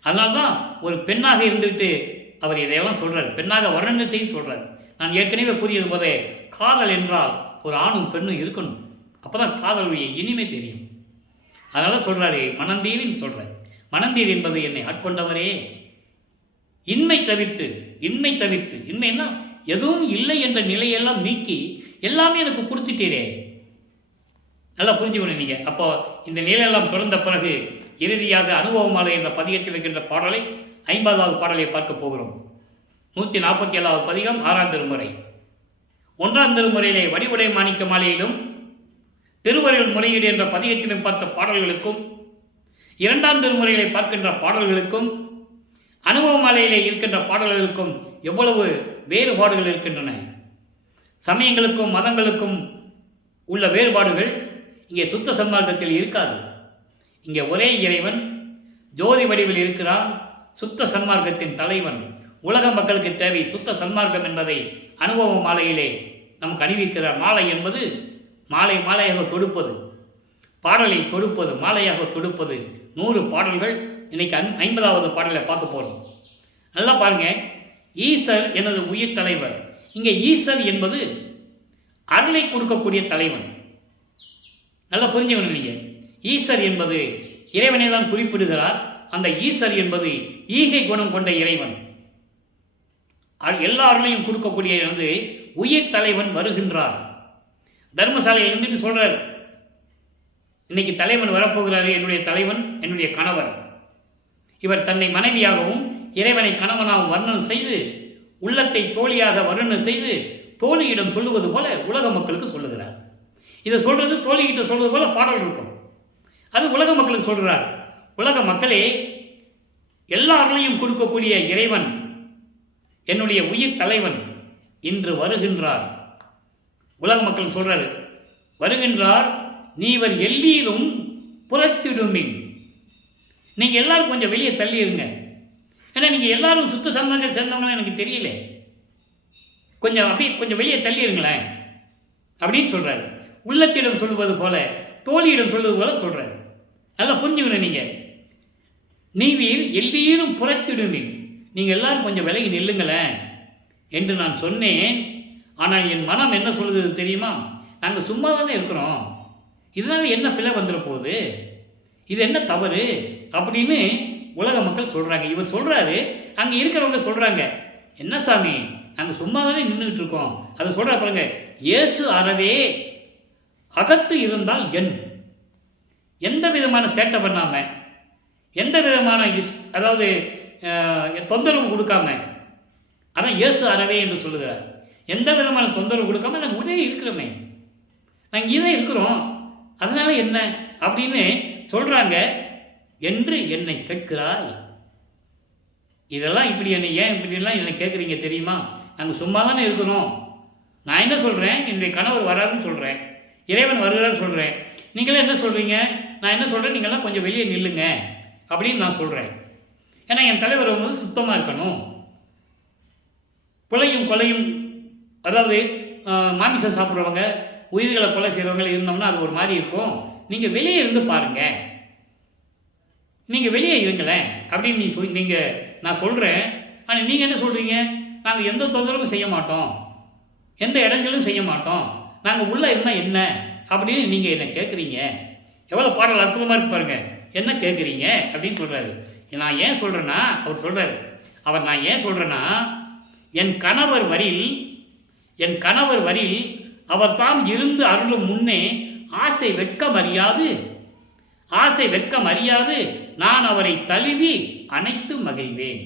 அதனால்தான் ஒரு பெண்ணாக இருந்துட்டு அவர் இதையெல்லாம் சொல்றார். பெண்ணாக வர்ணனை செய்து சொல்றார். நான் ஏற்கனவே கூறியது போதே, காதல் என்றால் ஒரு ஆணும் பெண்ணும் இருக்கணும். அப்பதான் காதலுடைய இனிமை தெரியும். அதனால சொல்றாரு மணந்தீர்னு சொல்றார். மணந்தீர் என்பது என்னை ஆட்கொண்டவரே, இன்மை தவிர்த்து. இன்மை தவிர்த்து, இன்மைன்னா எதுவும் இல்லை என்ற நிலையெல்லாம் நீக்கி எல்லாமே எனக்கு கொடுத்துட்டீரே. நல்லா புரிஞ்சுக்கணும் நீங்க. அப்போ இந்த நிலையெல்லாம் தொடர்ந்த பிறகு இறுதியாக அனுபவமாலை என்ற பதிகத்தில் இருக்கின்ற பாடலை 50வது பாடலை பார்க்க போகிறோம். 147வது பதிகம், 6ஆம் திருமுறை. 1ஆம் திருமுறையிலே வடிவுடை மாணிக்க மாலையிலும் திருவருள் முறையீடு என்ற பதிகத்திலும் பார்த்த பாடல்களுக்கும், 2ஆம் திருமுறையிலே பார்க்கின்ற பாடல்களுக்கும், அனுபவ மாலையிலே இருக்கின்ற பாடல்களுக்கும் எவ்வளவு வேறுபாடுகள் இருக்கின்றன. சமயங்களுக்கும் மதங்களுக்கும் உள்ள வேறுபாடுகள் இங்கே சுத்த சன்மார்க்கத்தில் இருக்காது. இங்கே ஒரே இறைவன் ஜோதி வடிவில் இருக்கிறான். சுத்த சன்மார்க்கத்தின் தலைவன். உலக மக்களுக்கு தேவை சுத்த சன்மார்க்கம் என்பதை அனுபவ மாலையிலே நமக்கு அணிவிக்கிறார். மாலை என்பது மாலையாக தொடுப்பது, பாடலை தொடுப்பது, மாலையாக தொடுப்பது. 100 பாடல்கள். இன்னைக்கு 50வது பாடலை பார்க்க போறோம். நல்லா பாருங்க. ஈசர் எனது உயிர் தலைவர். இங்கே ஈசர் என்பது அருளை கொடுக்கக்கூடிய தலைவன். நல்லா புரிஞ்சுக்கணும் நீங்க. ஈசர் என்பது இறைவனை தான் குறிப்பிடுகிறார். அந்த ஈசர் என்பது ஈகை குணம் கொண்ட இறைவன். எல்லா அருளையும் கொடுக்கக்கூடிய உயிர் தலைவன் வருகின்றார். தர்மசாலையில் இருந்துட்டு சொல்றார், இன்னைக்கு தலைவன் வரப்போகிறாரு, என்னுடைய தலைவன் என்னுடைய கணவர். இவர் தன்னை மனைவியாகவும் இறைவனை கணவனாகவும் வர்ணனம் செய்து உள்ளத்தை தோழியாக வர்ணனம் செய்து தோழியிடம் சொல்லுவது போல உலக மக்களுக்கு சொல்லுகிறார். இதை சொல்றது தோழிகிட்ட சொல்வது போல பாடல் இருக்கும். அது உலக மக்களுக்கு சொல்கிறார். உலக மக்களே, எல்லாரையும் கொடுக்கக்கூடிய இறைவன் என்னுடைய உயிர் தலைவன் இன்று வருகின்றார். உலக மக்கள் சொல்றாரு, வருகின்றார், நீவர் எல்லீரும் புறத்திடுமின். நீங்க எல்லாரும் கொஞ்சம் வெளியே தள்ளி இருங்க. ஏன்னா நீங்க எல்லாரும் சுத்த சந்தங்க சேர்ந்தவங்க எனக்கு தெரியல, கொஞ்சம் அப்படி கொஞ்சம் வெளியே தள்ளி இருங்களேன் அப்படின்னு சொல்றாரு. உள்ளத்திடம் சொல்லுவது போல தோழியிடம் சொல்லுவது போல சொல்றாரு. நல்லா புரிஞ்சுக்கணும். நீங்க நீவீர் எல்லீரும் புறத்திடுமின், நீங்க எல்லாரும் கொஞ்சம் விலகி நில்லுங்களேன் என்று நான் சொன்னேன். ஆனால் என் மனம் என்ன சொல்லுது தெரியுமா? நாங்கள் சும்மா தானே இருக்கிறோம், இதனால என்ன பிழை வந்துட போகுது, இது என்ன தவறு அப்படின்னு உலக மக்கள் சொல்றாங்க. இவர் சொல்றாரு, அங்க இருக்கிறவங்க சொல்றாங்க, என்ன சாமி நாங்கள் சும்மா தானே நின்றுட்டு இருக்கோம். அதை சொல்ற பாருங்க, இயேசு அறவே அகத்து இருந்தால் எந்த விதமான சேட்டை பண்ணாம, எந்த விதமான அதாவது தொந்தரவு கொடுக்காம, அதான் இயேசு அறவே என்று சொல்லுகிறார். எந்த விதமான தொந்தரவு கொடுக்காம நாங்கள் உடனே இருக்கிறோமே, நாங்கள் இதே இருக்கிறோம், அதனால என்ன அப்படின்னு சொல்றாங்க என்று என்னை கேட்கிறாய். இதெல்லாம் இப்படி என்னை ஏன் இப்படிலாம் என்னை கேட்குறீங்க தெரியுமா? நாங்கள் சும்மா தானே இருக்கிறோம். நான் என்ன சொல்கிறேன், என்னுடைய கணவர் வராருன்னு சொல்கிறேன், இறைவன் வருகிறான்னு சொல்கிறேன். நீங்களே என்ன சொல்கிறீங்க? நான் என்ன சொல்கிறேன், நீங்கள்லாம் கொஞ்சம் வெளியே நில்லுங்க அப்படின்னு நான் சொல்கிறேன். ஏன்னா என் தலைவர் வந்து சுத்தமாக இருக்கணும். கொலையும் கொலையும், அதாவது மாமிசம் சாப்பிட்றவங்க, உயிர்களை கொலை செய்கிறவங்க இருந்தோம்னா அது ஒரு மாதிரி இருக்கும். நீங்கள் வெளியே இருந்து பாருங்க, நீங்கள் வெளியே இருங்களேன் அப்படின்னு நீங்கள் நான் சொல்கிறேன். ஆனால் நீங்கள் என்ன சொல்கிறீங்க? நாங்கள் எந்த தொந்தரவும் செய்ய மாட்டோம், எந்த இடைஞ்சலும் செய்ய மாட்டோம், நாங்கள் உள்ளே இருந்தால் என்ன அப்படின்னு நீங்கள் என்ன கேட்குறீங்க. எவ்வளோ பாடல் அற்புதமாக இருக்கு பாருங்க. என்ன கேட்குறீங்க அப்படின்னு சொல்கிறாரு. நான் ஏன் சொல்கிறேன்னா, நான் ஏன் சொல்கிறேன்னா, என் கணவர் வரில் அவர் தாம் இருந்து அருளும் முன்னே ஆசை வெட்கம் அறியாது நான் அவரை தழுவி அணைத்து மகிழ்வேன்.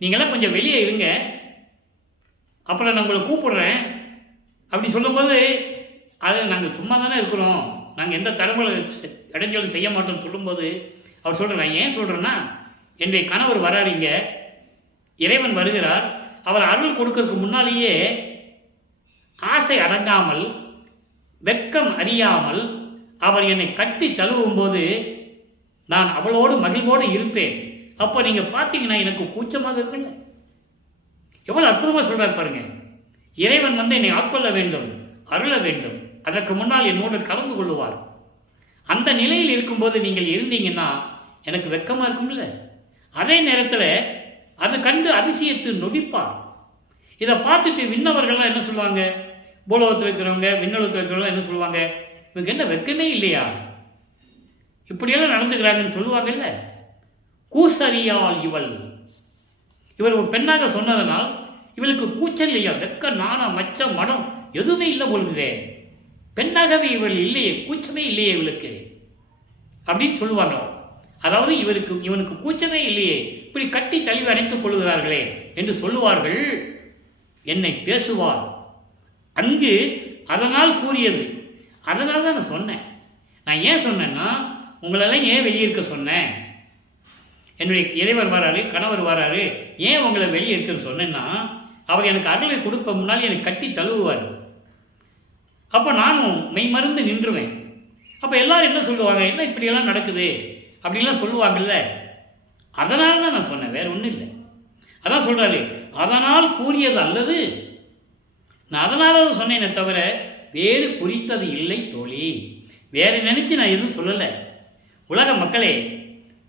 நீங்களாம் கொஞ்சம் வெளியே இருங்க, அப்புறம் நான் உங்களை கூப்பிடுறேன் அப்படி சொல்லும்போது, அது நாங்கள் சும்மா தானே இருக்கிறோம், நாங்கள் எந்த இடைஞ்சலும் செய்ய மாட்டோம்னு சொல்லும்போது அவர் சொல்கிறேன். நான் ஏன் சொல்கிறேன்னா, என்னுடைய கணவர் வராருங்க, இறைவன் வருகிறார், அவர் அருள் கொடுக்கறதுக்கு முன்னாலேயே ஆசை அடங்காமல் வெட்கம் அறியாமல் அவர் என்னை கட்டி தழுவும் போது நான் அவளோடு மகிழ்வோடு இருப்பேன். அப்போ நீங்கள் பார்த்தீங்கன்னா எனக்கு கூச்சமாக இருக்குல்ல. எவ்வளோ அற்புதமாக சொல்கிறார் பாருங்க. இறைவன் வந்து என்னை ஆட்கொள்ள வேண்டும், அருள வேண்டும், அதற்கு முன்னால் என்னோடு கலந்து கொள்ளுவார். அந்த நிலையில் இருக்கும்போது நீங்கள் இருந்தீங்கன்னா எனக்கு வெட்கமாக இருக்கும்ல. அதே நேரத்தில் அது கண்டு அதிசயத்து நொடிப்பார். இதை பார்த்துட்டு விண்ணவர்கள்லாம் என்ன சொல்லுவாங்க, பூலோகத்தில் இருக்கிறவங்க விண்ணுலகத்தில் இருக்கிறவங்க என்ன சொல்லுவாங்க, இவங்க என்ன வெட்கமே இல்லையா, இப்படியெல்லாம் நடந்துக்கிறாங்கன்னு சொல்லுவாங்கல்ல. கூசறியால் இவர் ஒரு பெண்ணாக சொன்னதனால் இவளுக்கு கூச்சல் இல்லையா, வெக்க நாண மச்சம் மடம் எதுவுமே இல்லை பொழுதுதே, பெண்ணாகவே இவள் இல்லையே, கூச்சமே இல்லையே இவளுக்கு அப்படின்னு சொல்லுவாங்க. அதாவது இவனுக்கு கூச்சமே இல்லையே, இப்படி கட்டி தழுவி அணைத்துக் கொள்கிறார்களே என்று சொல்லுவார்கள். என்னை பேசுவார் அங்கு அதனால் கூறியது. அதனால தான் நான் சொன்னேன். நான் ஏன் சொன்னேன்னா, உங்களெல்லாம் ஏன் வெளியே இருக்க சொன்னேன், என்னுடைய இறைவர் வராரு, கணவர் வராரு, ஏன் உங்களை வெளியே இருக்குன்னு சொன்னேன்னா, அவர் எனக்கு அருளை கொடுப்ப முன்னால் எனக்கு கட்டி தழுவுவார். அப்போ நானும் மெய் மருந்து நின்றுவேன். அப்போ எல்லாரும் என்ன சொல்லுவாங்க, என்ன இப்படியெல்லாம் நடக்குது அப்படின்லாம் சொல்லுவாங்கல்ல. அதனால தான் நான் சொன்னேன், வேற ஒன்றும் இல்லை. அதான் சொல்கிறாரு, அதனால் கூறியது அல்லது, நான் அதனால தான் சொன்னேனே தவிர வேறு குறித்தது இல்லை தோழி, வேறு நினச்சி நான் எதுவும் சொல்லலை. உலக மக்களே,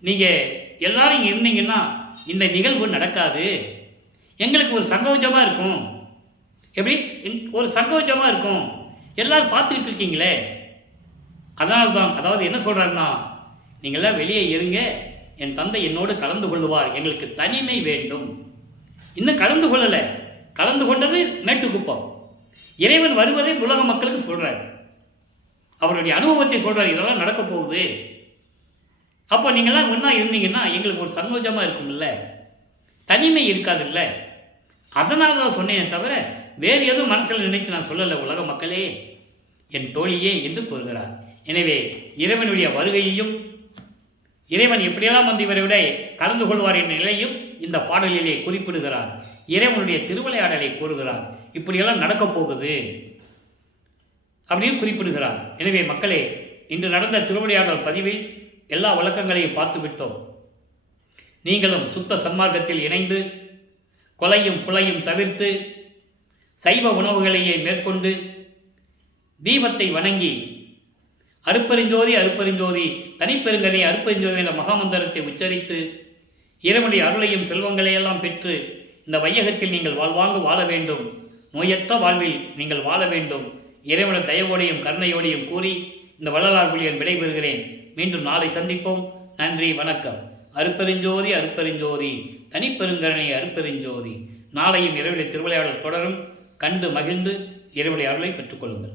நீங்கள் எல்லாரும் இங்கே இருந்தீங்கன்னா இந்த நிகழ்வு நடக்காது. எங்களுக்கு ஒரு சங்கோஜமாக இருக்கும். எப்படி ஒரு சங்கோஜமாக இருக்கும், எல்லாரும் பார்த்துக்கிட்டு இருக்கீங்களே, அதனால தான். அதாவது என்ன சொல்கிறாருன்னா, நீங்களாம் வெளியே இருங்க, என் தந்தை என்னோடு கலந்து கொள்ளுவார், எங்களுக்கு தனிமை வேண்டும். இன்னும் கலந்து கொள்ளலை, கலந்து கொண்டது மேட்டுக்குப்பம். இறைவன் வருவதை உலக மக்களுக்கு சொல்றார், அவருடைய அனுபவத்தை சொல்றார், இதெல்லாம் நடக்க போகுது. அப்போ நீங்கள்லாம் ஒன்றா இருந்தீங்கன்னா எங்களுக்கு ஒரு சந்தோஷமா இருக்கும்ல, தனிமை இருக்காதுல்ல. அதனால தான் சொன்னேனே தவிர வேறு எதுவும் மனசில் நினைத்து நான் சொல்லலை. உலக மக்களே, என் தோழியே என்று கூறுகிறார். எனவே இறைவனுடைய வருகையையும் இறைவன் எப்படியெல்லாம் வந்து இவரை விட கலந்து கொள்வார் என்ற நிலையும் இந்த பாடலிலே குறிப்பிடுகிறார். இறைவனுடைய திருவிளையாடலை கூறுகிறார், இப்படியெல்லாம் நடக்கப் போகுது அப்படின்னு குறிப்பிடுகிறார். எனவே மக்களே, இன்று நடந்த திருவிளையாடல் பதிவில் எல்லா விளக்கங்களையும் பார்த்து விட்டோம். நீங்களும் சுத்த சன்மார்க்கத்தில் இணைந்து கொலையும் புலையும் தவிர்த்து சைவ உணவுகளையே மேற்கொண்டு தீபத்தை வணங்கி அருப்பெருஞ்சோதி அருப்பெருஞ்சோதி தனிப்பெருங்கனை அருப்பெருஞ்சோதி என்ற மகாமந்திரத்தை உச்சரித்து இறைவனுடைய அருளையும் செல்வங்களையெல்லாம் பெற்று இந்த வையகத்தில் நீங்கள் வாழ்வாங்கு வாழ வேண்டும், நோயற்ற வாழ்வில் நீங்கள் வாழ வேண்டும். இறைவன தயவோடையும் கருணையோடையும் கூறி இந்த வள்ளலார் புலியன் விடைபெறுகிறேன். மீண்டும் நாளை சந்திப்போம். நன்றி, வணக்கம். அருப்பெருஞ்சோதி அருப்பெருஞ்சோதி தனிப்பெருங்கருணை அருப்பெருஞ்சோதி. நாளையும் இறைவனுடைய திருவிளையாடல் தொடரும். கண்டு மகிழ்ந்து இறைவனுடைய அருளை பெற்றுக்கொள்ளுங்கள்.